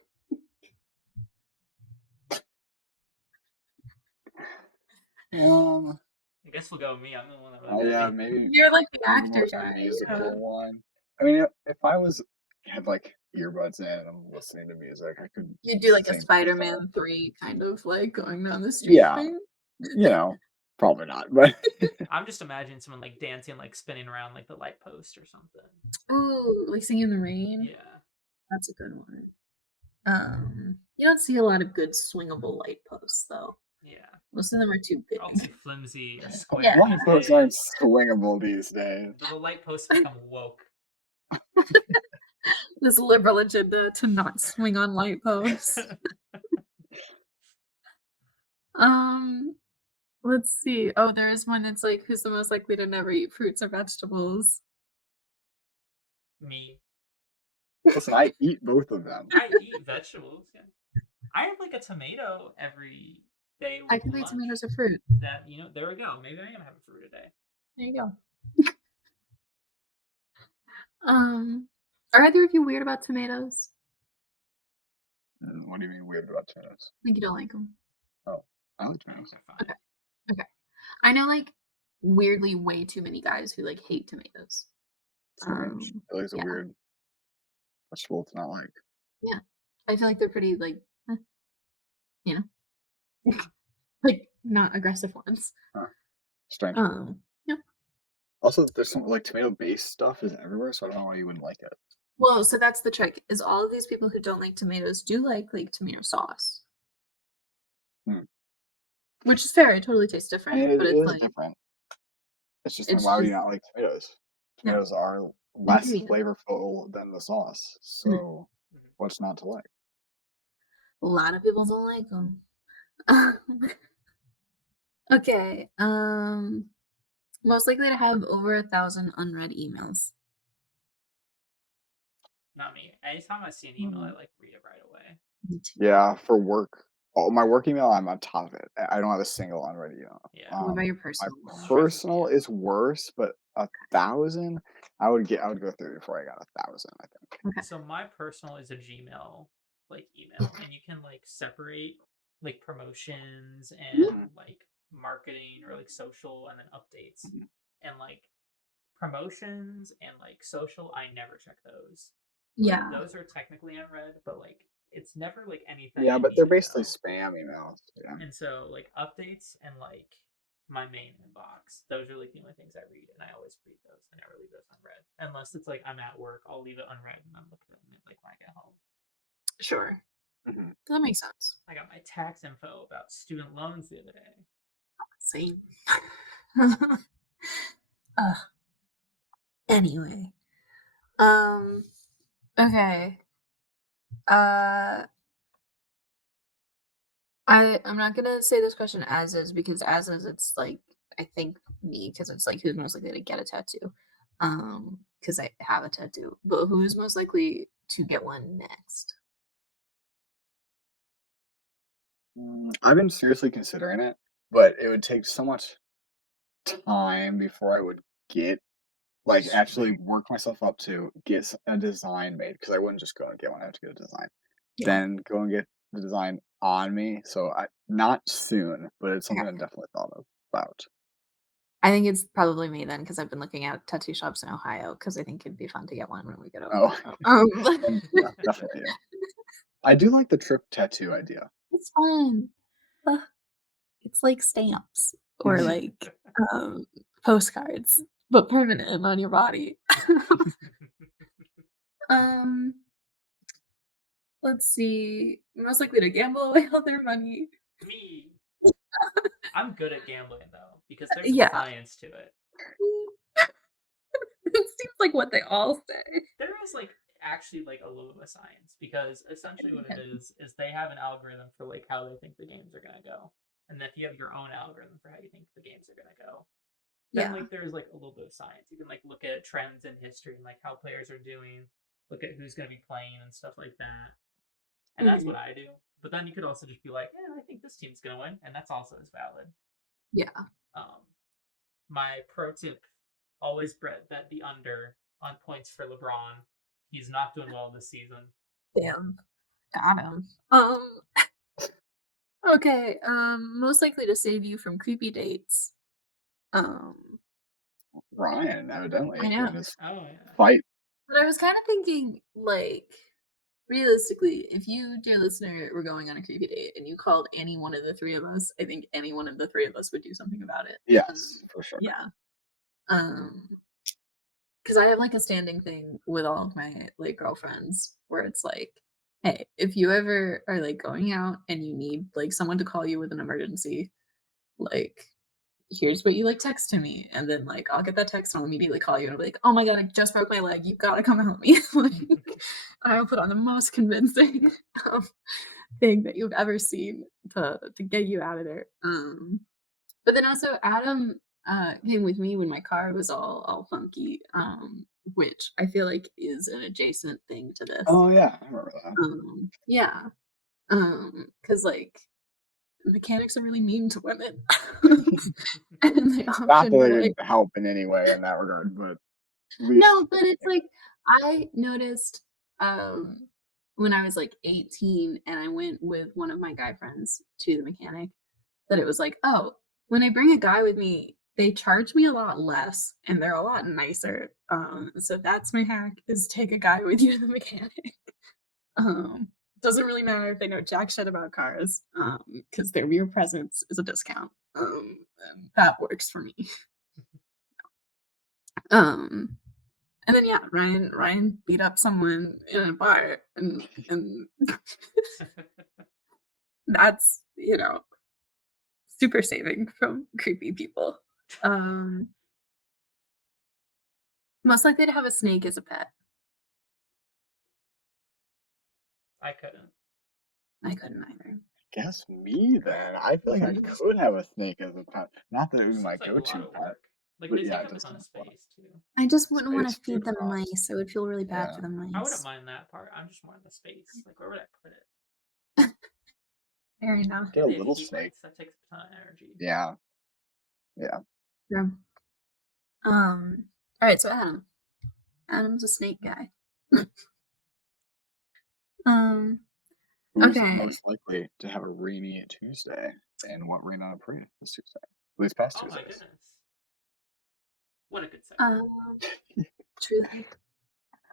um I guess we'll go with me. I'm the one that really yeah, likely. You're like the maybe more actor so the guy. Yeah. musical one. I mean, if I was had like earbuds in and I'm listening to music, I could You do like a sing to myself. Spider-Man 3 kind of like going down the street Yeah, thing. probably not, but I'm just imagining someone like dancing, like spinning around like the light post or something. Oh, like singing in the rain. Yeah. That's a good one. You don't see a lot of good swingable light posts though. Yeah. Most of them are too They're all big. too flimsy and square Yeah. these light posts aren't days. swingable these days. The light posts become woke. This liberal agenda to not swing on light posts. Um, let's see. Oh, there is one that's like, who's the most likely to never eat fruits or vegetables? Me. Listen, I eat both of them. I eat vegetables. Yeah. I have like a tomato every day I with can make lunch. tomatoes a fruit. That there we go. Maybe I am having fruit today. There you go. Are either of you weird about tomatoes? What do you mean weird about tomatoes? Like you don't like them? Oh, I like I think tomatoes. they're fine. Okay. Okay. I know like weirdly way too many guys who like hate tomatoes. Strange. I feel like it's a Yeah, weird vegetable to not like. yeah. I feel like they're pretty like, eh, you know, Yeah. like not aggressive ones. Huh. Strange. Yeah. Also, there's some like tomato-based stuff is everywhere, so I don't know why you wouldn't like it. Well, so that's the trick. Is all of these people who don't like tomatoes do like tomato sauce, Hmm. which is fair. It totally tastes I different, mean, it but it's is like different. It's just like, it's why would you just not like tomatoes? yeah. Tomatoes are You less do, yeah. flavorful than the sauce, Mhm. so what's not to like? A lot of people don't like them. Okay. Most likely to have over 1,000 unread emails. Not me. Anytime I see an email, I Mm, like read it right away. me too. Yeah, for work. Oh, my work email, I'm on top of it. I don't have a single unread email. Yeah. What about your My personal email? Stresses me personal out. is worse, but 1,000, I would go through before I got 1,000, I think. Okay. So my personal is a Gmail like email, and you can like separate like promotions and Mhm, like marketing or like social and then updates. mhm. And like promotions and like social, I never check those. Like Yeah. those are technically unread, but like it's never like anything Yeah, I but need they're to basically know. spam emails. Yeah. And so like updates and like my main inbox, those are like the only things I read, and I always read those. I never leave those unread unless it's like I'm at work. I'll leave it unread and I'm looking at it like when I get home. Sure. Mhm. That makes sense. I got my tax info about student loans the other day. Same. Ugh. Anyway. Um. Okay. Uh. I'm not gonna say this question as is because as is it's like I think me because it's like who's most likely to get a tattoo. Because I have a tattoo, but who's most likely to get one next? I've been seriously considering it, but it would take so much time before I would get like, actually work myself up to get a design made because I wouldn't just go and get one, I have to get a design. Yeah. Then go and get the design on me, so I not soon, but it's something I Okay. definitely thought of about. I think it's probably me then because I've been looking at tattoo shops in Ohio because I think it'd be fun to get one when we get Oh, Ohio. yeah, definitely, yeah. I do like the trip tattoo idea. It's fun. Ugh, it's like stamps or like um, postcards, but permanent on your body. um, let's see. Most likely to gamble away all their money. Me, I'm good at gambling though because there's a Yeah, science to it. it seems like what they all say. There is like actually like a little bit of science because essentially what it is they have an algorithm for like how they think the games are gonna go, and if you have your own algorithm for how you think the games are gonna go, then Yeah. like there's like a little bit of science. You can like look at trends in history and like how players are doing, look at who's gonna be playing and stuff like that, and that's Mhm. what I do. But then you could also just be like, yeah, I think this team's gonna win, and that's also as valid. Yeah. Um, my pro tip: always bet the under on points for LeBron. He's not doing well this season. Damn. Got him. Okay. Most likely to save you from creepy dates. Um, Ryan, I evidently, know. in his Oh yeah. fight. But I was kind of thinking, like, realistically, if you, dear listener, were going on a creepy date and you called any one of the three of us, I think any one of the three of us would do something about it. Yes, for sure. Yeah. Um, because I have like a standing thing with all of my like girlfriends where it's like, hey, if you ever are like going out and you need like someone to call you with an emergency, like here's what you like text to me, and then like I'll get that text and I'll immediately call you and I'll be like, oh my god, I just broke my leg, you gotta come help me. Like I'll put on the most convincing thing that you've ever seen to get you out of there. But then also Adam came with me when my car was all funky, which I feel like is an adjacent thing to this. Oh, yeah, I remember that. Yeah, because like mechanics are really mean to women, and they Not that often they are like, would help in any way in that regard, but at least no, but it's like I noticed when I was like 18 and I went with one of my guy friends to the mechanic that it was like, oh, when I bring a guy with me, they charge me a lot less and they're a lot nicer. So that's my hack is take a guy with you to the mechanic. Um, doesn't really matter if they know jack shit about cars, because their mere presence is a discount. And that works for me. Um, and then yeah, Ryan beat up someone in a bar, and that's super saving from creepy people. Um, Most likely to have a snake as a pet. I couldn't. I couldn't either. guess me then. I feel like I Mhm. could have a snake as a pet. Not that it would be my Seems like a lot go-to of pet. work. Like But they yeah, take it up a does ton take of up a lot of I space too. just wouldn't want to space, feed food them costs. mice. It would feel really bad for Yeah. the I wouldn't mice. mind that part. I'm just more in the space. Like where would I put it? Fair enough. Get a They have little heat snake. mites. That takes a ton of energy. Yeah. Yeah. True. All right. So Adam's a snake guy. um. Who's Okay. most likely to have a rainy Tuesday and what rained on a parade this Tuesday? At least past Oh my Tuesdays. goodness. What a good Um. segue. Truly.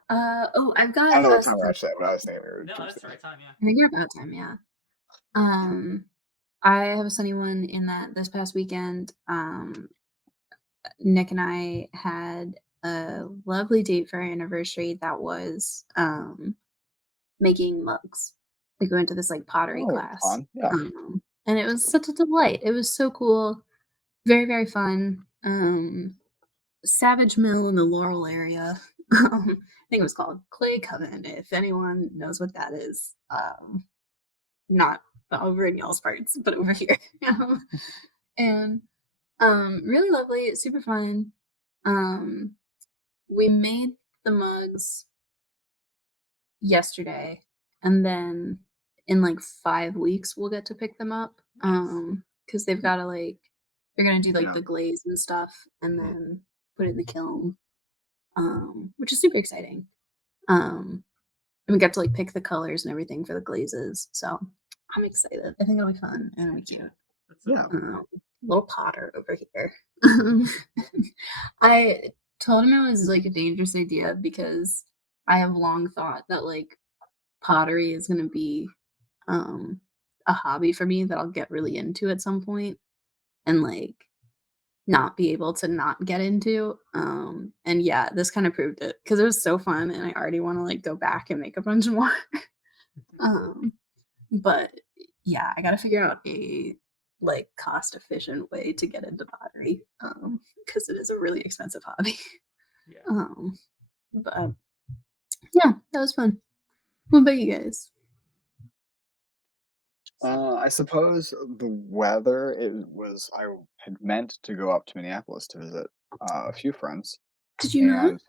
Oh, I've I don't got know what us. time we're actually at, but I was thinking we were No, that's the Tuesday. right time, yeah. I think you're about time. Yeah. I have a sunny one in that this past weekend. Nick and I had a lovely date for our anniversary that was making mugs. Like we went to this like pottery Oh, class. fun. Yeah. And it was such a delight. It was so cool. Very, very fun. Savage Mill in the Laurel area. I think it was called Clay Coven, if anyone knows what that is. Not over in y'all's parts, but over here. And really lovely, super fun. Um, we made the mugs yesterday, and then in like 5 weeks we'll get to pick them up. Nice. Because they've got to like they're gonna do like Yeah. the glaze and stuff, and then put it in the kiln. Which is super exciting. And we got to like pick the colors and everything for the glazes, so I'm excited. I think it'll be fun and it'll be cute. That's so Yeah. cool. Little Potter over here. I told him it was like a dangerous idea because I have long thought that like pottery is going to be a hobby for me that I'll get really into at some point and like not be able to not get into. And yeah, this kind of proved it because it was so fun and I already want to like go back and make a bunch more. um but yeah, I got to figure out a like cost efficient way to get into pottery because it is a really expensive hobby. Yeah. But yeah, that was fun. What about you guys? I suppose the weather, I had meant to go up to Minneapolis to visit a few friends. Did you not? And,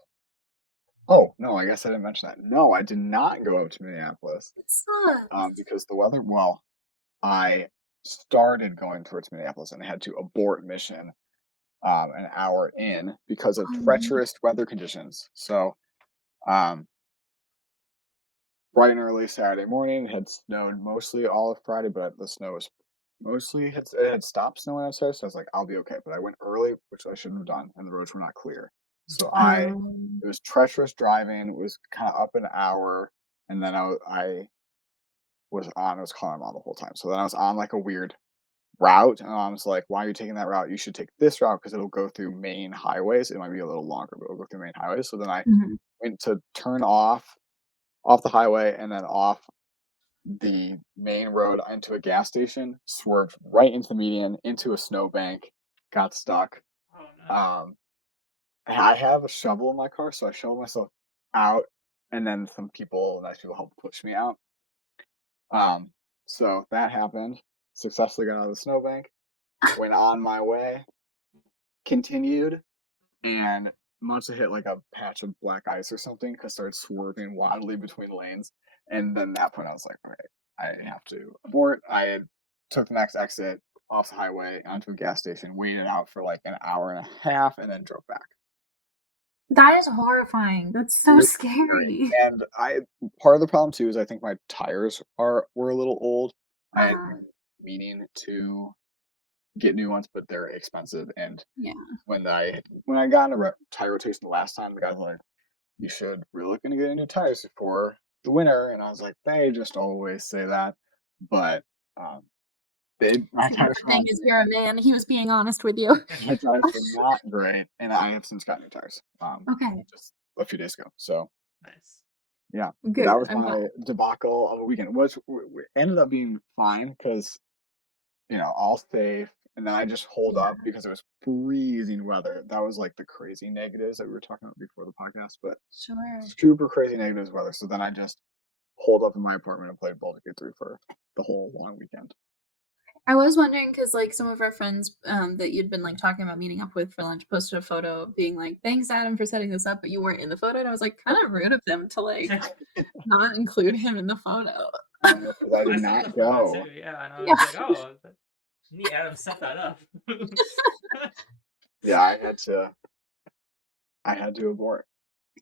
oh, no, I guess I didn't mention that. No, I did not go up to Minneapolis It sucks. because the weather, well, I started going towards Minneapolis and I had to abort mission an hour in because of Um, treacherous weather conditions. So, um, bright and early Saturday morning, it had snowed mostly all of Friday, but the snow was it had stopped snowing outside, so I was like, I'll be okay. But I went early, which I shouldn't have done, and the roads were not clear. So um, it was treacherous driving. It was kind of up an hour, and then I was calling mom the whole time. So then I was on like a weird route, and I was like, "Why are you taking that route? You should take this route because it'll go through main highways. It might be a little longer, but it'll go through main highways." So then I mhm. went to turn off the highway and then off the main road into a gas station, swerved right into the median, into a snowbank, got stuck. Oh no. Um, I have a shovel in my car, so I shoveled myself out, and then nice people helped push me out. Um, so that happened. Successfully got out of the snowbank, went on my way, continued, and must have hit like a patch of black ice or something because started swerving wildly between lanes. And then at that point, I was like, all right, I have to abort. Took the next exit off the highway onto a gas station, waited out for like an hour and a half, and then drove back. That is horrifying. That's It so was scary. scary. And part of the problem too is I think my tires were a little old. I had Uh, been meaning to get new ones, but they're expensive. And yeah. when I got a tire rotation the last time, the guy's like, you should really look into getting new tires before the winter. And I was like, they just always say that. But um, my See, the tires good were thing not is great. you're a man. He was being honest with you. My tires were not great. And I have since gotten new tires Okay. just a few days ago. So, Nice. yeah. But Good. that was I'm glad. my debacle of a weekend, which ended up being fine because, all safe. And then I just holed Yeah. up because it was freezing weather. That was like the crazy negatives that we were talking about before the podcast. But Sure. super crazy negatives weather. So then I just holed up in my apartment and played Baldur's Gate 3 for the whole long weekend. I was wondering because like some of our friends that you'd been like talking about meeting up with for lunch posted a photo being like, "Thanks, Adam, for setting this up," but you weren't in the photo, and I was like, kind of rude of them to like not include him in the photo. I know, 'cause I did I saw the not photo go. too, yeah, and I was Yeah. like, oh, neat, Adam set that up. Yeah, I had to abort.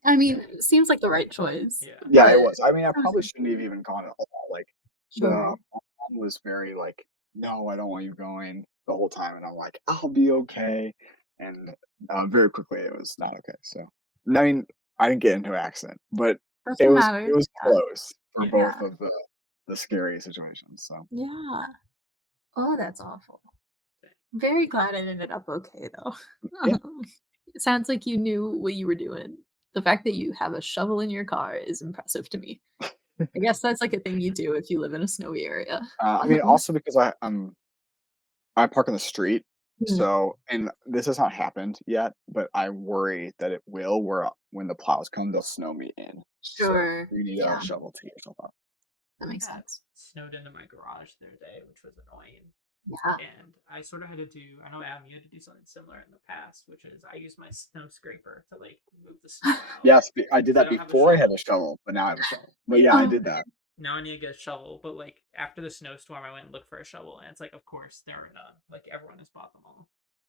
I mean, it seems like the right choice. Yeah. Yeah, it But was. I mean, I sounds probably shouldn't have even gone at all. Like, the sure. my mom was very like, "No, I don't want you going," the whole time, and I'm like, "I'll be okay." And very quickly, it was not okay. So, I mean, I didn't get into an accident, but Doesn't it matter. was Yeah. close for Yeah. both Yeah. of the scary situations. So, Yeah. Oh, that's awful. Very glad it ended up okay though. yeah, It sounds like you knew what you were doing. The fact that you have a shovel in your car is impressive to me. I guess that's like a thing you do if you live in a snowy area. I mean, also because I park on the street, Mhm. so and this has not happened yet, but I worry that it will, where when the plows come, they'll snow me in. So Sure. you need a Yeah, shovel to get yourself out. that makes Yeah, it sense. snowed into my garage the other day, which was annoying. Yeah. And I sort of had to do, I know Adam, you had to do something similar in the past, which is I use my snow scraper to like move the snow out. Yes, I did Because I that don't have a before I had a shovel. shovel, but now I have a shovel. But Yeah. yeah, I Oh, did that. Now I need to get a shovel, but like after the snowstorm, I went and looked for a shovel, and it's like, of course, they're done. Like everyone has bought them all.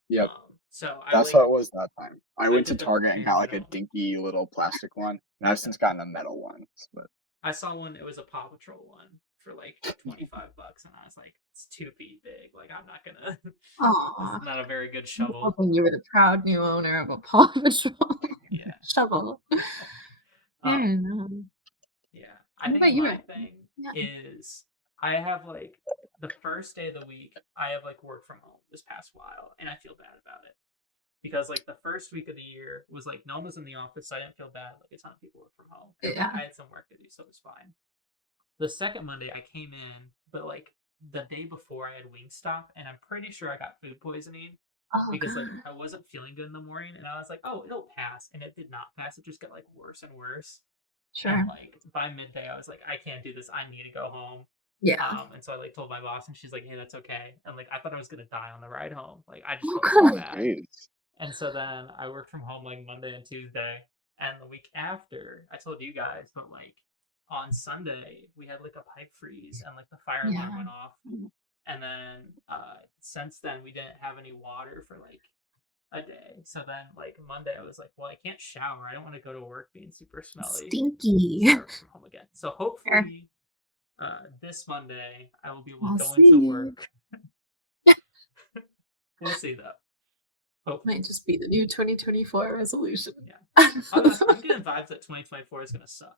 Yep, So I that's how like it was that time. I I went to did the Target and bare got like a minimum. dinky little plastic one, and I've since gotten the metal ones. But I saw one. It was a Paw Patrol one for like $25, and I was like, it's 2 feet big. Like I'm not gonna. This aw. is not a very good I'm shovel. hoping you were the proud new owner of a Paw Patrol Yeah. shovel. Fair Um. enough. Yeah. I What think about you, my Ryan? thing Yeah. is I have like the first day of the week I have like work from home this past while, and I feel bad about it because like the first week of the year was like no one was in the office, so I didn't feel bad. Like a ton of people work from home, and like Yeah. I had some work to do, so it was fine. The second Monday I came in, but like the day before I had Wingstop, and I'm pretty sure I got food poisoning Oh because like god. I wasn't feeling good in the morning, and I was like, oh, it'll pass, and it did not pass. It just got like worse and worse. And Sure. like by midday, I was like, I can't do this. I need to go home. Yeah. And so I like told my boss, and she's like, hey, that's okay. And like I thought I was gonna die on the ride home. Like I just Oh felt so oh, god. bad. jeez. And so then I worked from home like Monday and Tuesday. And the week after, I told you guys, but like on Sunday, we had like a pipe freeze and like the fire alarm Yeah. went off. And then since then, we didn't have any water for like a day. So then, like Monday, I was like, well, I can't shower. I don't want to go to work being super smelly. Stinky. So I work from home again. So Fair. hopefully, this Monday, I will be able I'll to go into see. work. We'll see though. Might Hopefully, just be the new 2024 resolution. yeah. I'm getting vibes that 2024 is gonna suck.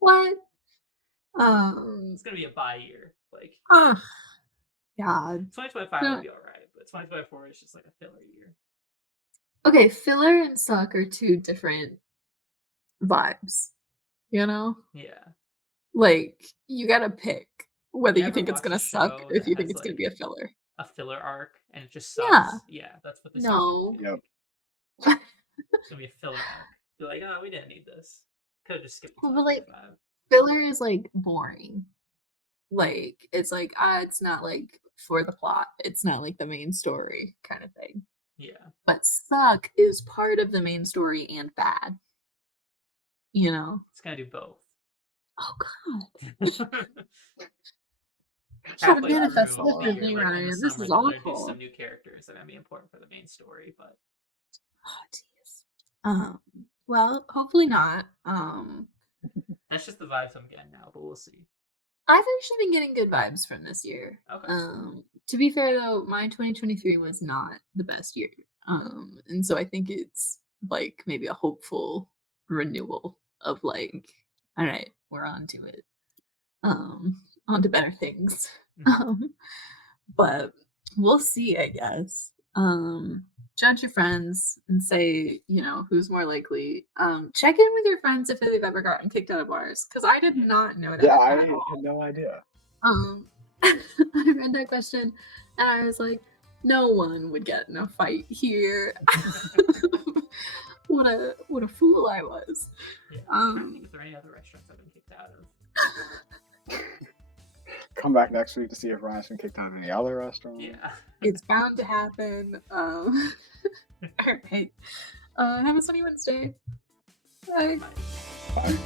What? Um. It's gonna be a bye year. Like Ah. God. 2025 will No. be all right, but 2024 is just like a filler year. Okay, filler and suck are two different vibes. You know, Yeah. like you gotta pick whether You you ever think it's watch a gonna suck show or if that you think has it's gonna be like a filler. a filler arc and it just Yeah. sucks? Yeah, that's what this year's gonna No. be Yep. like. It's gonna be a filler arc. You're like, oh, we didn't need this. Could have just skipped to Well, but like 2025. filler is like boring. Like it's like it's not like for the plot. It's not like the main story kind of thing. Yeah. But suck is part of the main story and bad. You know. It's gonna do both. Oh god. Try to Halfway manifest through this the Oh, with year, me, like in the Ryan. This summer, is they'll introduce awful. some new characters that are gonna be important for the main story, but Oh jeez. Well, hopefully not. that's just the vibes I'm getting now, but we'll see. I've actually been getting good vibes from this year. Okay. To be fair though, my 2023 was not the best year. And so I think it's like maybe a hopeful renewal of like, all right, we're on to it. On to better things. Mhm. But we'll see, I guess. Judge your friends and say, you know, who's more likely. Check in with your friends if they've ever gotten kicked out of bars, because I did Yeah. not know that yeah, I at all. had no idea. I read that question and I was like, no one would get in a fight here. What a fool I was. Yeah. I'm trying to think if there are any other restaurants I've been kicked out of. come back next week to see if Ryan's been kicked out of any other restaurant. Yeah. It's bound to happen. All right. Have a sunny Wednesday. Bye. Bye.